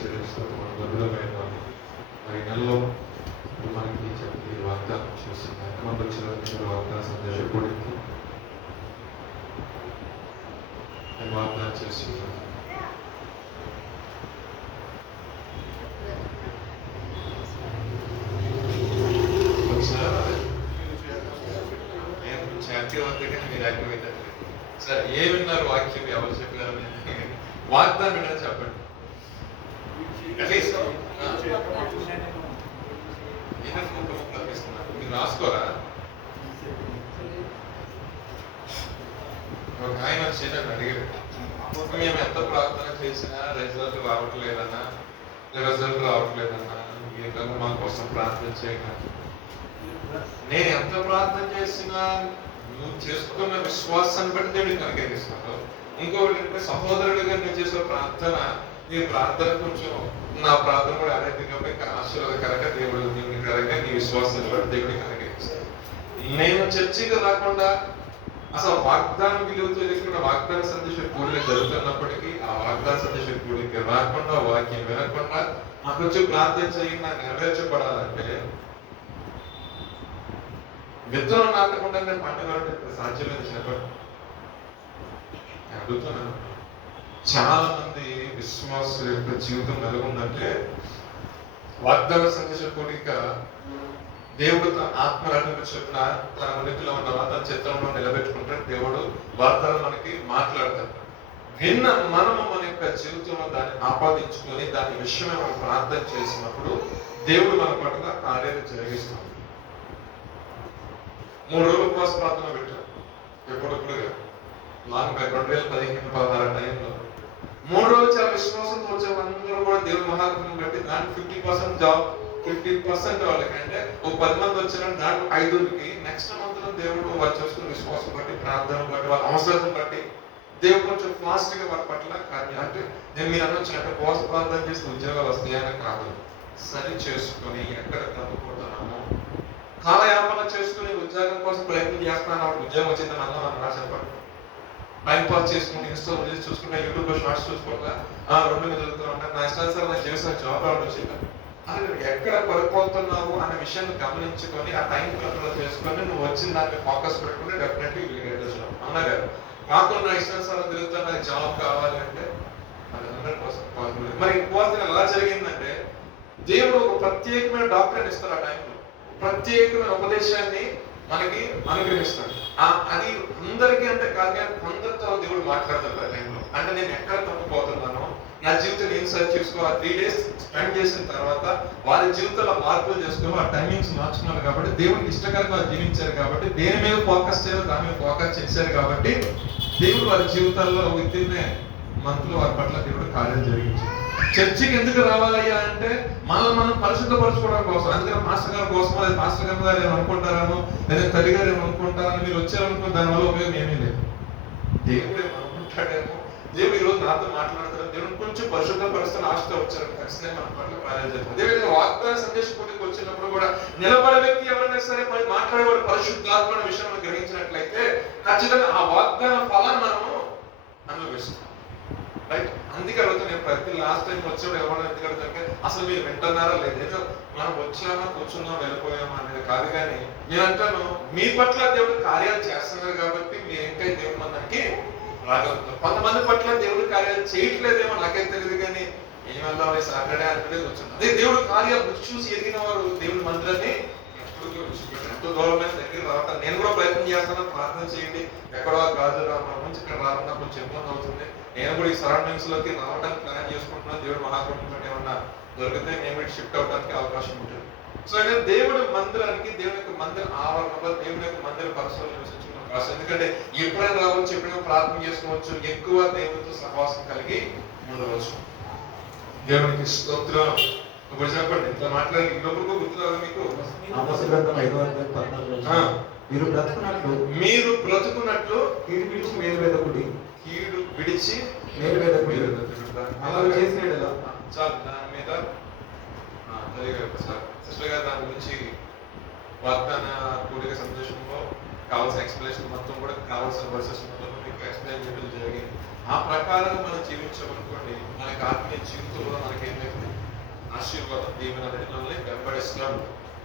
చెల్లిస్తూ మధురమైన మరి నెలలో మనకి చెప్పి వాగ్దానం చేస్తుంది ఎంతమంది వాగ్దాన సందేశపూడికి వాగ్దానం చేస్తున్నారు. మీరు యాక్టివేట్ సార్ ఏ విన్నారు వాక్యం ఎవరు చెప్పారు వాగ్దానం విన్నారు చెప్పండి. మీరు రాసుకోరా? ఒక ఆయన వచ్చేటప్పుడు అడిగారు, మేము ఎంత ప్రార్థన చేసినా రిజల్ట్ రావట్లేదన్నా ఏంటన్నా మా కోసం ప్రార్థన చేయగా. నేను ఎంత ప్రార్థన చేసినా నువ్వు చేసుకున్న విశ్వాసాన్ని బట్టి దేవుడిని కనుగరిస్తాను. ఇంకొకటి అంటే సహోదరుడిగా నేను చేసే ప్రార్థన, నీ ప్రార్థన కొంచెం నా ప్రార్థన కూడా ఆరోగ్యంగా ఆశీర్వాదకరంగా దేవుడికరంగా నీ విశ్వాసాన్ని బట్టి దేవుడిని కనుగరిస్తాను. నేను చర్చికి రాకుండా అసలు వాగ్దాన విలువతో లేకుండా వాగ్దాన సందేశం కూడిక జరుగుతున్నప్పటికీ ఆ వాగ్దాన సందేశం కూడిక రాకుండా వాక్యం వినకుండా నాకు వచ్చి ప్రార్థన చేయి నాకు నెరవేర్చబడాలంటే విత్తనం నాటకుండా నేను పంట నాటే సాధ్యమైన చెప్పండి. అడుగుతున్నాను, చాలా మంది విశ్వాసుల యొక్క జీవితం ఎలాగుందంటే వాగ్దాన సందేశం కూడిక దేవుడు తన ఆత్మరాజ్యం చెప్పిన తన ఉనికిలో ఉన్న తన చిత్రంలో నిలబెట్టుకుంటాడు. దేవుడు వార్తలు మనకి మాట్లాడతాడు. విన్న మనము మన యొక్క జీవితంలో దాన్ని ఆపాదించుకొని దాని విషయమే మనం ప్రార్థన చేసినప్పుడు దేవుడు మన పట్ల కార్యాలు జరిగిస్తాడు. 3 రోజులు ఉపవాస ప్రార్థన పెట్టారు ఎప్పుడెప్పుడుగా లాంగ్ 2015-16 టైంలో 3 రోజులు చాలా విశ్వాసంతో వచ్చే అందరూ కూడా దేవుడు మహాత్మ్యం బట్టి దానికి 50% జాబ్ 50% వాళ్ళకంటే ఓ 10 మంది వచ్చిన దాంట్లో 5కి నెక్స్ట్ మంత్ లో దేవుడు వాళ్ళు చేసుకున్న విశ్వాసం బట్టి ప్రార్థన బట్టి వాళ్ళ అవసరం బట్టి దేవుడు కొంచెం ఫాస్ట్ గా వాళ్ళ పట్ల కార్యం అంటే నేను మీరు అనొచ్చినట్టు ఉపవాస ప్రార్థన చేస్తే ఉద్యోగాలు వస్తాయని కాదు, సరి చేసుకుని ఎక్కడ తప్పుకుంటున్నాము కాలయాపన చేసుకుని ఉద్యోగం కోసం ప్రయత్నం చేస్తున్నాను. ఉద్యోగం వచ్చిందని అన్నా మనం రాసేపడు టైం పాస్ చేసుకుని ఇన్స్టా చూసుకుంటా యూట్యూబ్ లో షార్ట్స్ చూసుకుంటా 2 మీద వెళ్తున్నా నా ఇష్టానుసారం నాకు చేసిన జాబ్ రావడం వచ్చిందా ఎక్కడ పడిపోతున్నావు అనే విషయాన్ని గమనించుకొని ఆ టైం కంట్రోల్ చేసుకొని నువ్వు వచ్చిన దాన్ని ఫోకస్ పెట్టుకుంటే డెఫినెట్లీ అన్నా గారు కాకుండా ఇష్టానుసారం తిరుగుతున్నా నాకు జాబ్ కావాలి అంటే అది 100% పాసిబుల్. మరి ఉపవాసం ఎలా జరిగిందంటే దేవుడు ఒక ప్రత్యేకమైన డాక్టరేట్ ఇస్తారు. ఆ టైంలో ప్రత్యేకమైన ఉపదేశాన్ని మనకి అనుగ్రహిస్తాడు. అది అందరికీ అంటే కాదు కానీ కొందరితో దేవుడు మాట్లాడతాడు ఆ టైంలో. అంటే నేను ఎక్కడ తప్పిపోతున్నానో నా జీవితం నేను సరి చేసుకో. ఆ 3 days స్పెండ్ చేసిన తర్వాత వారి జీవితంలో మార్పులు చేసుకో ఆ టైమింగ్స్ మార్చుకున్నారు కాబట్టి దేవుడికి ఇష్టకరంగా జీవించారు కాబట్టి దేని మీద ఫోకస్ చేయాలో దాని మీద ఫోకస్ చేశారు కాబట్టి దేవుడు వారి జీవితాల్లో విత్ మంత్లో వారి పట్ల దేవుడు కార్యం జరిగించారు. చర్చికి ఎందుకు రావాలయ్యా అంటే మనం పరిశుద్ధపరచుకోవడం కోసం. అందుకని మాస్టర్ గారి కోసం లేదా మాస్టర్ గారు ఏమనుకుంటారనో లేదా తల్లి గారు ఏమనుకుంటారని మీరు వచ్చారనుకో దానివల్ల ఉపయోగం ఏమీ లేదు. దేవుడు ఏమనుకుంటాడేమో దేవుడు ఈరోజు నాతో మాట్లాడతారు, దేవుడు కొంచెం పరిశుద్ధపరుస్తున్న ఆశతో వచ్చారు, ఖచ్చితంగా మన పట్ల కార్యాలు జరుగుతుంది. అదేవిధంగా వాగ్దాన సందేశం పోటీకి వచ్చినప్పుడు కూడా నిలబడే వ్యక్తి ఎవరైనా సరే మాట్లాడేవాడు పరిశుద్ధాత్మ విషయాన్ని గ్రహించినట్లయితే ఖచ్చితంగా ఆ వాగ్దాన ఫలాన్ని మనము అనుభవిస్తాం. రైట్? అందుకే అడుగుతాను నేను ప్రతి లాస్ట్ టైం వచ్చాడు ఎవరైనా ఎందుకు అడుగుతానంటే అసలు మీరు వింటున్నారా లేదు, ఏదో మనం వచ్చామా కూర్చున్నాం వెళ్ళిపోయామా అనేది కాదు. కానీ నేను అంటాను మీ పట్ల దేవుడు కార్యాలు చేస్తున్నారు కాబట్టి మీరు ఇంకా దేవుడు మనకి రాగలుగుతారు. కొంతమంది పట్ల దేవుడు కార్యాలు చేయట్లేదేమో నాకైతే తెలియదు కానీ ఏం వెళ్దాం సాటర్డే అంటే కూర్చున్నాం. అదే దేవుడు కార్యాలు రుచి చూసి ఎదిగిన వారు దేవుడి మందిరాన్ని ఎంతో దూరమైన దగ్గర రావటం నేను కూడా ప్రయత్నం చేస్తాను. ప్రార్థన చేయండి. ఎక్కడో కాదు మన నుంచి ఇక్కడ రావడం కొంచెం ఇబ్బంది అవుతుంది. నేను కూడా ఈ సరౌండింగ్స్ లోకి రావడానికి ప్లాన్ చేసుకుంటున్నాను. దేవుడు మహాకుటుంబం ఏమన్నా దొరికితే మేము షిఫ్ట్ అవడానికి అవకాశం ఉంటుంది. సో అయితే దేవుడి మందిరానికి దేవుని యొక్క మందిర ఆవరణలో దేవుని యొక్క మందిర పరిసరాలు నివసించుకున్నాం కాదు. ఎందుకంటే ఎప్పుడైనా రావచ్చు, ఎప్పుడైనా ప్రార్థన చేసుకోవచ్చు, ఎక్కువ దేవుడితో సహవాసం కలిగి ఉండవచ్చు. దేవునికి స్తోత్రం. ఇప్పుడు చెప్పండి ఇట్లా మాట్లాడి ఇంకొకరికి గుర్తురాదు మీకు. మీరు బ్రతుకున్నట్లు కీడు విడిచి మేలు వెదకుడి. కీడు విడిచి మేలు వెదకుడి. అలా చేసినట్టు చాలు. దాని మీద సిస్టర్ గారు దాని గురించి వాగ్దాన కూడిక సందేశంలో కావాల్సిన ఎక్స్ప్లెనేషన్ మొత్తం కూడా కావాల్సిన వర్సెస్ మొత్తం మీకు ఎక్స్ప్లెయిన్ చేయడం జరిగింది. ఆ ప్రకారం మనం జీవించామనుకోండి, మనకి ఆత్మీయ జీవితంలో మనకి ఏమైంది ఆశీర్వాదం దీవెన అనేది మనల్ని వెంబడిస్తున్నాడు.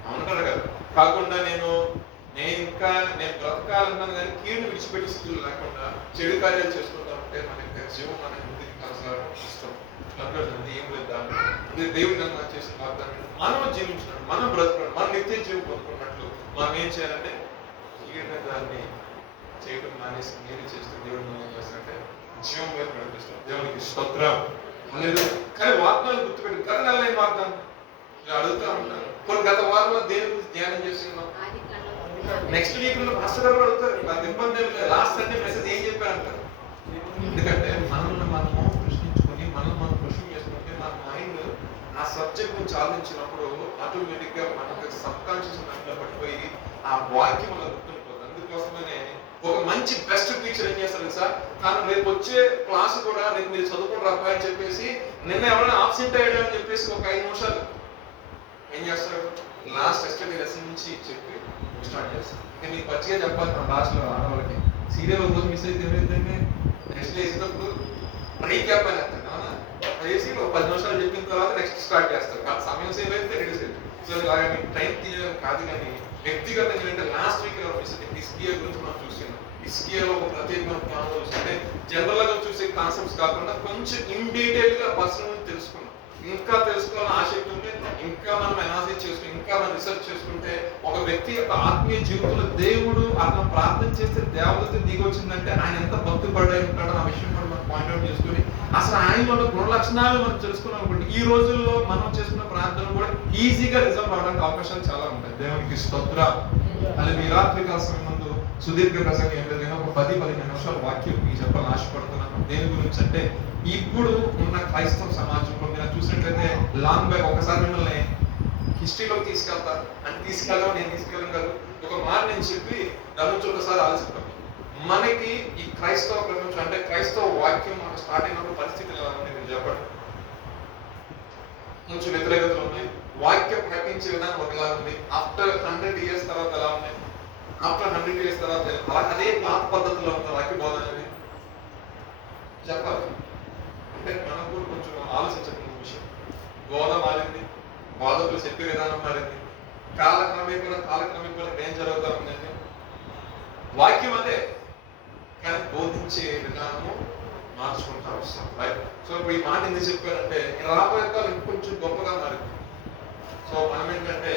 అవునంటారు కదా. కాకుండా నేను బ్రతకాలన్నాను కానీ కీడుని విడిచిపెట్టి స్థితులు లేకుండా చెడు కార్యాలు చేసుకుంటా ఉంటే మనకి జీవం అనేది ముందుకు కొనసాగడం ఇష్టం. అది ఏం లేదు దాన్ని దేవుడు మనం చేసిన వాగ్దానం మనం జీవించినట్టు, మనం బ్రతకడం, మనం నిత్య జీవం పొందుకున్నట్లు మనం ఏం చేయాలంటే కీడుని దాన్ని చేయడం మానేసి మీరు చేస్తూ దేవుడు మనం ఏం చేస్తారంటే జీవం వైపు నడిపిస్తాం. దేవునికి స్తోత్రం. కానీ వాగ్దానాలు గుర్తుపెట్టి గత నెల ఏం వాగ్దానం అడుగుతా ఉంటాను. కొన్ని గత వారంలో దేని గురించి ధ్యానం చేస్తున్నాం. నెక్స్ట్ వీక్ లో మాస్టర్ గారు అడుగుతారు. నాకు ఇబ్బంది ఏం లేదు. లాస్ట్ సండే మెసేజ్ ఏం చెప్పారంటారు. ఎందుకంటే మనల్ని మనము ప్రశ్నించుకొని మనం క్వశ్చన్ చేసుకుంటే మన మైండ్ ఆ సబ్జెక్ట్ గురించి ఆలోచించినప్పుడు ఆటోమేటిక్ గా మనకు సబ్ కాన్షియస్ మైండ్ లో పడిపోయి ఆ వాక్యం అలా గుర్తుండిపోతుంది. అందుకోసమనే ఒక మంచి బెస్ట్ టీచర్ ఏం చేస్తారు సార్, కానీ రేపు వచ్చే క్లాస్ కూడా రేపు మీరు చదువుకుని రాబోయే అని చెప్పేసి నిన్న ఎవరైనా ఆబ్సెంట్ అయ్యాడు అని చెప్పేసి ఒక 5 నిమిషాలు ఏం చేస్తారు, లాస్ట్ ఎస్టర్డే లెసన్ నుంచి చెప్పి స్టార్ట్ చేస్తారు. ఇంకా మీకు పచ్చిగా చెప్పాలి మన లాస్ట్లో ఆడవాళ్ళకి సీరియల్ ఒక రోజు మిస్ అయితే ఏమైందంటే నెక్స్ట్ డే వేసినప్పుడు రీక్యాప్ అని వేస్తాను. అవునా, వేసి ఒక 10 నిమిషాలు చెప్పిన తర్వాత నెక్స్ట్ స్టార్ట్ చేస్తారు. కానీ సమయం సేవ్ అయితే రెడీ సేవ్. సో ఇలాగ మీకు టైం తీయడం కాదు, కానీ వ్యక్తిగతంగా అంటే లాస్ట్ వీక్ మిస్ అయితే హిస్కియా గురించి మనం చూస్తున్నాం. హిస్కియాలో ఒక ప్రత్యేకమైన జ్ఞానం చూస్తుంటే జనరల్ గా చూసే కాన్సెప్ట్స్ కాకుండా కొంచెం ఇన్ డీటెయిల్ గా పర్సనల్ తెలుసుకున్నాం. ఇంకా తెలుసుకోవాలని ఆసక్తి ఉంటే ఇంకా మనం అనాలిసిస్ చేసుకుని ఇంకా మనం రీసెర్చ్ చేసుకుంటే ఒక వ్యక్తి యొక్క ఆత్మీయ జీవితంలో దేవుడు అతను ప్రార్థన చేస్తే దేవత దిగి వచ్చిందంటే ఆయన ఎంత భక్తి పడే ఉంటాడో ఆ విషయం కూడా మనం పాయింట్అవుట్ చేసుకుని అసలు ఆయనలో గుణ లక్షణాలు మనం తెలుసుకున్నాం అనుకోండి, ఈ రోజుల్లో మనం చేసుకున్న ప్రార్థన కూడా ఈజీగా రిజల్ట్ అవడానికి అవకాశాలు చాలా ఉంటాయి. దేవునికి స్తోత్రం. అది మీ రాత్రికాల సమయం ముందు సుదీర్ఘ ప్రసంగం ఏం లేదు, ఒక 10-15 నిమిషాల వాక్యం మీకు చెప్పాలని ఆశపడుతున్నాను. దేని గురించి అంటే ఇప్పుడు ఉన్న క్రైస్తవ సమాజంలో మీరు చూసినట్లయితే లాంగ్ బ్యాక్ ఒకసారి మిమ్మల్ని హిస్టరీలోకి తీసుకెళ్తారు అంటే తీసుకెళ్ళడం నేను తీసుకెళ్ళడం కాదు, ఒక మాట నేను చెప్పి దాని నుంచి ఒకసారి ఆలోచిస్తాను. మనకి ఈ క్రైస్తవ ప్రపంచం అంటే క్రైస్తవ వాక్యం మనకు స్టార్ట్ అయినప్పుడు పరిస్థితులు ఎలా ఉన్నాయి మీరు చెప్పండి. కొంచెం వ్యతిరేకతలు ఉన్నాయి. వాక్యం ప్రకటించే విధానం ఒకలా ఉంది. ఆఫ్టర్ 100 years తర్వాత ఎలా ఉన్నాయి, ఆఫ్టర్ 100 years తర్వాత అదే పాత పద్ధతిలో ఉంది వాక్య బోధన అనేది చెప్పాలి. అంటే మనకు కూడా కొంచెం ఆలోచించకుండా విషయం. బోధ మారింది, బోధకులు చెప్పే విధానం మారింది, కాలక్రమేపీ ఏం జరుగుతూ ఉందండి. వాక్యం అదే కానీ బోధించే విధానము మార్చుకుంటా వస్తాం. రైట్. సో ఇప్పుడు ఈ మాట ఎందుకు చెప్పారంటే రాబోయే కాలం ఇంకొంచెం గొప్పగా మారింది. సో మనం ఏంటంటే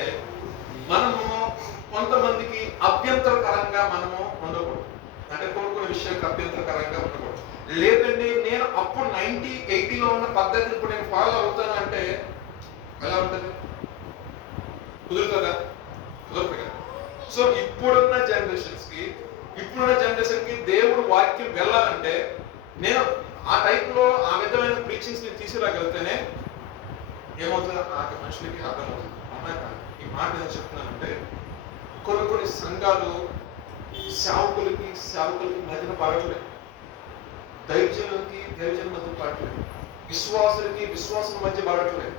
మనము కొంతమందికి అభ్యంతరకరంగా మనము ఉండకూడదు. అంటే కొన్ని విషయాలకు అభ్యంతరకరంగా ఉండకూడదు. లేదండి నేను అప్పుడు 90-80లో ఉన్న పద్ధతిని ఇప్పుడు నేను ఫాలో అవుతాను అంటే ఎలా ఉంటుంది, కుదురుతుందా? కుదరదు కదా. సో ఇప్పుడున్న జనరేషన్ కి దేవుడు వాక్యం వెళ్ళాలంటే నేను ఆ టైప్లో ఆ విధమైన ప్రీచింగ్స్ ని తీసుకురాగలిగితేనే ఏమవుతుందో ఆ మనుషులకి అర్థమవుతుంది. అవునా కాదు? ఈ మాట నేను చెప్తున్నానంటే కొన్ని సంఘాలు సేవకులకి మధ్యన పడట్లేదు, దైవజనులకి మధ్య పడట్లేదు, విశ్వాసుల మధ్య పడట్లేదు.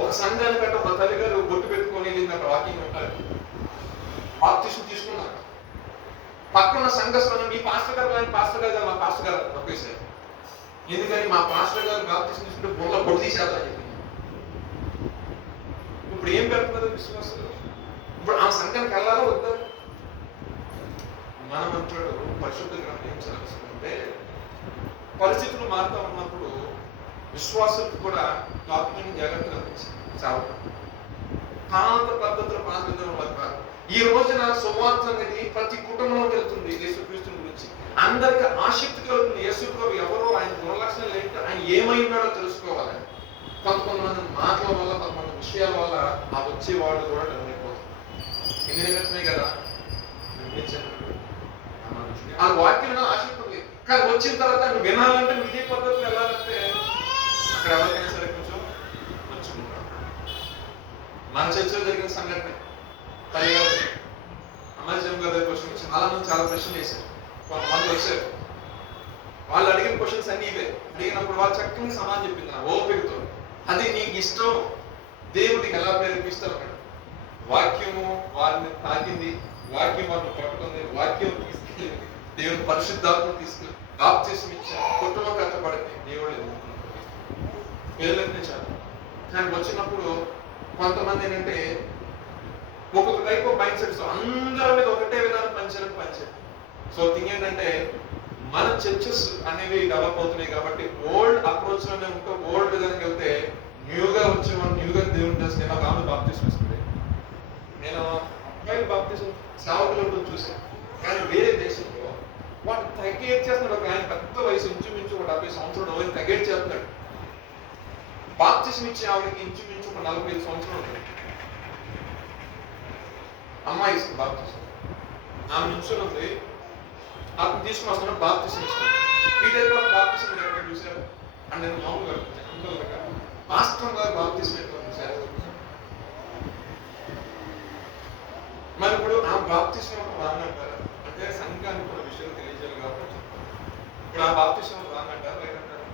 ఒక సంఘానికంటే ఒక తల్లి గారు బొట్టు పెట్టుకొని వెళ్ళింది అక్కడ వాకింగ్ ఉంటారు. బాప్టిజం తీసుకున్నాక పక్కన సంఘస్థానం మీ పాస్టర్ గారు కానీ పాస్టర్ గారు మా పాస్టర్ గారు ఒకేసారి. ఎందుకని మా పాస్టర్ గారు బాప్టిజం తీసుకుంటే బొమ్మ బొట్టు తీసేద్దాం చెప్పి. ఇప్పుడు ఏం పెడుతున్నారు విశ్వాసులు? ఇప్పుడు ఆ సంఘానికి వెళ్ళాలో వద్దా? మనం అంటాడు పరిశుద్ధ గ్రంథం ఏం చదివిస్తుంటే పరిస్థితులు మారుతూ ఉన్నప్పుడు విశ్వాసులకు కూడా డాక్యుమెంట్ జాగ్రత్తగా చావడం పాత పద్ధతులు పాత విధానం కాదు. ఈ రోజున సువార్త అనేది ప్రతి కుటుంబంలో వెళ్తుంది. యేసుక్రీస్తుని గురించి అందరికి ఆసక్తి కలుగుతుంది. యేసుప్రభు ఎవరో, ఆయన గుణలక్షణాలు ఏంటో, ఆయన ఏమై ఉన్నాడో తెలుసుకోవాలని. కొంతమంది మాటల వల్ల కొంతమంది విషయాల వల్ల ఆ వచ్చేవాళ్ళు కూడా డౌన్ అయిపోతుంది. ఎన్ని నిమిత్తమే కదా ఆ వాక్యం ఆసక్తి ఉంది, కానీ వచ్చిన తర్వాత నువ్వు వినాలంటే నువ్వు ఇదే పద్ధతిలో వెళ్ళాలంటే అక్కడ ఎవరికైనా సరే కొంచెం మంచుకుంటాం. మన చర్చలో జరిగిన సంఘటన అమ్మాయి గారి క్వశ్చన్ చాలా మంది చాలా ప్రశ్నలు వేశారు. కొంతమంది వచ్చారు, వాళ్ళు అడిగిన క్వశ్చన్స్ అన్ని ఇవే. అడిగినప్పుడు వాళ్ళు చక్కని సమాధానం చెప్పింది నా ఓపికతో. అది నీకు ఇష్టం, దేవుడికి ఎలా ప్రేరేపిస్తారు అక్కడ. వాక్యము వారిని తాకింది, వాక్యం వారిని పట్టుకుంది, వాక్యం తీసుకెళ్ళింది, దేవుని పరిశుద్ధాత్మ తీసుకెళ్ళి బాప్తిసం ఇచ్చాను, కుటుంబం కట్టబడింది, దేవుడు ఎదుర్కొన్నాడు, పిల్లలకి చాలు. కానీ వచ్చినప్పుడు కొంతమంది ఏంటంటే ఒక్కొక్క టైప్ ఆఫ్ మైండ్ సెట్స్ అందరి మీద ఒకటే విధానం పనిచేయడం. సో థింగ్ ఏంటంటే మన చర్చెస్ అనేవి డెవలప్ అవుతున్నాయి కాబట్టి ఓల్డ్ అప్రోచ్ లోనే ఉంటూ ఓల్డ్ విధానికి వెళ్తే న్యూగా వచ్చే వాళ్ళు న్యూగా దేవుని చేస్తే నాకు ఆమె బాప్తిసం ఇస్తుంది. నేను అమ్మాయిలు బాప్తిసం సేవకులు చూసాను, కానీ వేరే దేశంలో వాడు తగ్గేట్ చేస్తున్నాడు. ఒక ఆయన పెద్ద వయసు ఇంచుమించు ఒక 70 సంవత్సరాలు తగ్గేట్ చేస్తున్నాడు. బాప్తిసం ఇచ్చే ఆవిడకి ఇంచుమించు ఒక 45 సంవత్సరాలు ఉంటాయి. అమ్మాయి ఇస్తుంది బాప్తిసం, ఆమె నిల్చొని ఉంది, అతను తీసుకుని వస్తున్నాడు, బాప్తిసం ఇస్తుంది. ఈ టైప్ ఆఫ్ బాప్తిసం మీరు ఎక్కడ చూశారు? అంటే నేను మామూలుగా వాస్తవంగా బాప్తిసం ఎక్కడ చూశారు? మరి ఇప్పుడు ఆ బాప్తిసం రాంగ్ అంటారా? అంటే సంఘానికి కొన్ని విషయాలు తెలియజేయాలి కాబట్టి ఇప్పుడు ఆ బాప్తిసం రాంగ్ అంటారా రైట్ అంటారా?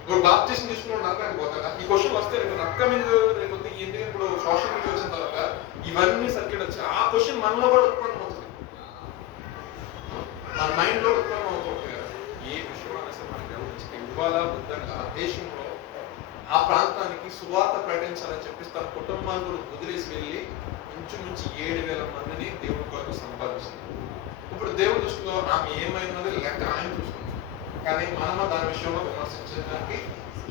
ఇప్పుడు బాప్తిసం తీసుకున్న నరకానికి పోతారా? ఈ క్వశ్చన్ వస్తే రేపు అప్కమింగ్ రేపు ఎందుకంటే ఇప్పుడు సోషల్ మీడియా వచ్చిన తర్వాత ఇవన్నీ సర్క్యూట్ వచ్చి ఆ క్వశ్చన్ మనలో కూడా ఉత్పన్నం అవుతుంది, మన మైండ్ లో ఉత్పన్నం అవుతుంది కదా. ఏ విషయం అయినా సరే మనకి గమనించి ఇవ్వాలా వద్దంగా దేశంలో ఆ ప్రాంతానికి సువార్త ప్రకటించాలని చెప్పి తన కుటుంబాన్ని వదిలేసి వెళ్ళి ఇంచుమించి 7,000 మందిని దేవుడి కొరకు సంపాదిస్తుంది. ఇప్పుడు దేవుడి దృష్టిలో ఆమె ఏమైనది లెక్క ఆయన చూసుకుంటాం, కానీ మనము దాని విషయంలో విమర్శించడానికి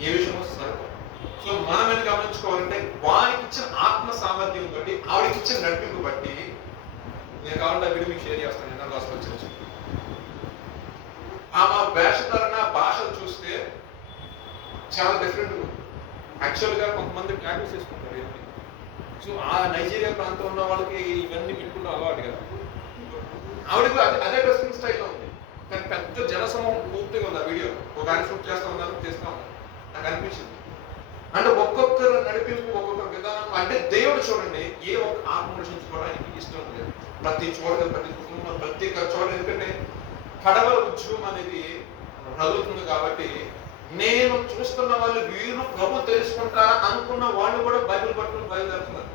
ఏ విషయంలో సరిపో. సో మనం ఏం గమనించుకోవాలంటే వారికి ఇచ్చిన ఆత్మ సామర్థ్యం బట్టి ఆవిడకి ఇచ్చిన నడిపింపు బట్టి నేను కావాలంటే వీడియో మీకు షేర్ చేస్తాను. నిన్న రాసుకొచ్చి ఆమె వేషధారణ భాషలు చూస్తే చాలా డిఫరెంట్. యాక్చువల్గా కొంతమంది టాటూస్ వేసుకుంటారు ఇవన్నీ. సో ఆ నైజీరియా ప్రాంతంలో ఉన్న వాళ్ళకి ఇవన్నీ పెట్టుకుంటూ అలవాటు కదా. ఆవిడకు అదే డ్రెస్సింగ్ స్టైల్లో ఉంది, కానీ పెద్ద జనసమూహం పూర్తిగా ఉంది. ఆ వీడియో ఒక ఆయన షూట్ చేస్తూ ఉన్నారు, చేస్తూ ఉన్నారు, నాకు అనిపించింది. అంటే ఒక్కొక్కరు నడిపింపు ఒక్కొక్క విధానం. అంటే దేవుడు చూడండి ఏ ఒక్క ఆత్మ రక్షించుకోవడానికి ఇష్టం లేదు. ప్రతి చోట ప్రతి కుటుంబం ప్రతి చోట, ఎందుకంటే కడవల ఉద్యమం అనేది రగులుతుంది కాబట్టి నేను చూస్తున్న వాళ్ళు వీరు ప్రభు తెలుసుకుంటారా అనుకున్న వాళ్ళు కూడా బైబిల్ పట్టుకుని బయలుదేరుతున్నారు.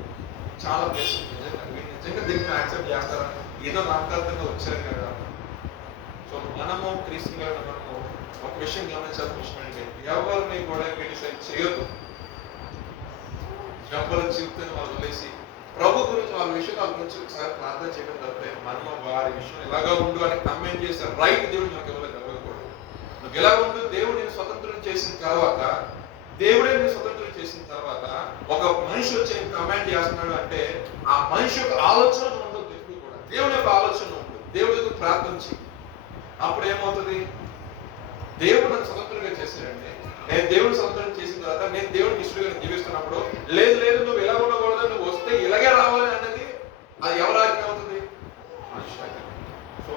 చాలా బేసిక్ నిజంగా నిజంగా దీన్ని యాక్సెప్ట్ చేస్తారా? ఏదో నామకార్థంగా వచ్చారు కదా. సో మనము క్రీస్తుగా మనము ఒక విషయం గమనించాల్సిన విషయం అంటే ఎవరిని కూడా క్రిటిసైజ్ చేయొద్దు. ఎవరి జీవితాన్ని వాళ్ళు వదిలేసి ప్రభు గురించి వాళ్ళ విషయాల గురించి ఒకసారి ప్రార్థన చేయడం తప్పే మనము వారి విషయం ఎలాగా ఉండు అని కమెంట్ చేసే రైట్ దేవుడు మనకు ఎవరు కలగకూడదు. నువ్వు ఎలా ఉండు దేవుడు నేను స్వతంత్రం చేసిన తర్వాత, దేవుడే నేను స్వతంత్రం చేసిన తర్వాత ఒక మనిషి వచ్చి కమెంట్ చేస్తున్నాడు అంటే ఆ మనిషి యొక్క ఆలోచన ఉండదు. ఎప్పుడు కూడా దేవుని యొక్క ఆలోచన ఉండదు. దేవుడికి ప్రార్థించి అప్పుడు ఏమవుతుంది? దేవుడు నన్ను స్వతంత్రంగా చేశాడంటే నేను దేవుని స్వతంత్రం చేసిన తర్వాత నేను దేవుడికి ఇష్టంగా జీవిస్తున్నప్పుడు లేదు లేదు నువ్వు ఎలా ఉండకూడదు, నువ్వు వస్తే ఇలాగే రావాలి అన్నది అది ఎవరి ఆజ్ఞ అవుతుంది? మనిషి ఆజ్ఞ. సో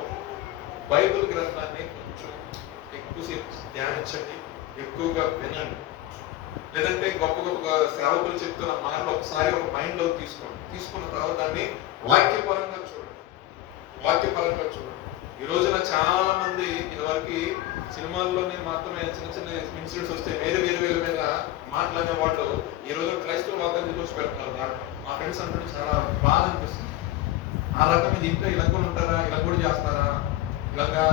బైబిల్ గ్రంథాన్ని కొంచెం ఎక్కువసేపు ధ్యానించండి, ఎక్కువగా వినండి. లేదంటే గొప్ప గొప్ప సేవకులు చెప్తున్న మాటలు ఒకసారి ఒక మైండ్ లో తీసుకున్న తర్వాత దాన్ని వాక్యపరంగా చూడండి. ఈ రోజున చాలా మంది ఇదివరకు సినిమాల్లోనే మాత్రమే చిన్న చిన్న ఇన్సిడెంట్స్ వస్తే వేరే మీద మాట్లాడే వాళ్ళు ఈ రోజు క్రైస్తవ వాతావరణం చూసి పెడుతున్నారు. మా ఫ్రెండ్స్ అంటే చాలా బాధ అనిపిస్తుంది. ఆ రకం ఇది ఇంట్లో ఇలా కూడా ఉంటారా, ఇలా కూడా చేస్తారా, ఇలాగా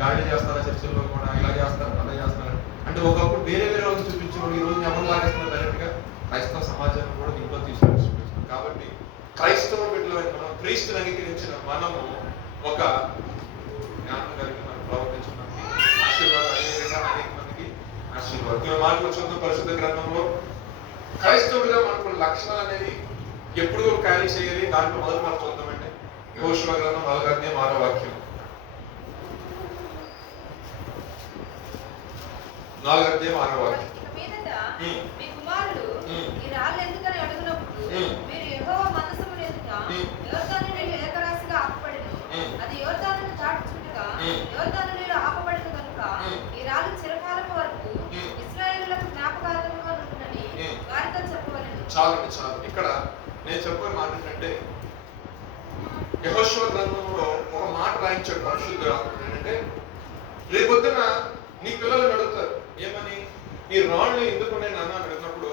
గాడి చేస్తారా, చర్చల్లో కూడా ఇలా చేస్తారా, అలా చేస్తారా అంటే ఒకప్పుడు వేరే వాళ్ళు చూపించేవాడు. ఈ రోజు ఎవరు లాగేస్తున్నారు డైరెక్ట్ గా క్రైస్తవ సమాజాన్ని కూడా దీంట్లో తీసుకొచ్చి. కాబట్టి క్రైస్తవ బిడ్డలు మనం క్రీస్తుని అంగీకరించిన మనము ఒక జ్ఞానం కలిగి మనం ప్రవర్తించడానికి ఆశీర్వాదం అదేవిధంగా అనేక మందికి ఆశీర్వాదం. మాటలు చూద్దాం పరిశుద్ధ గ్రంథంలో క్రైస్తవుడిగా మనకు లక్షణాలు అనేవి ఎప్పుడు క్యారీ చేయాలి. దాంట్లో మొదటి మాట చూద్దామంటే యెహోషువ గ్రంథం 4వ అధ్యాయం 6వ వాక్యం. 4వ అధ్యాయం 6వ వాక్యం. మీ కుమారులు ఈ రాళ్ళు ఎందుకని అడుగునప్పుడు మీరు యెహోవా మందసమును ఎదుట యోర్దాను నీళ్లు ఏకరాశిగా ఆపబడెను. అది యోర్దానును దాటుచుండగా యోర్దాను నీళ్లు ఆపబడెను కనుక ఈ రాళ్ళు చిరకాలం వరకు ఇశ్రాయేలులకు జ్ఞాపకార్థముగా ఉండునని వారితో చెప్పవలెను. చాలు. ఇక్కడ నేను చెప్పే మాట ఏంటంటే యెహోషువ గ్రంథంలో ఒక మాట రాయించాడు పరిశుద్ధుడు. ఏంటంటే రేపొద్దున నీ పిల్లలు అడుగుతారు ఏమని, ఈ రాళ్ళు ఎందుకునే నాన్న అడిగినప్పుడు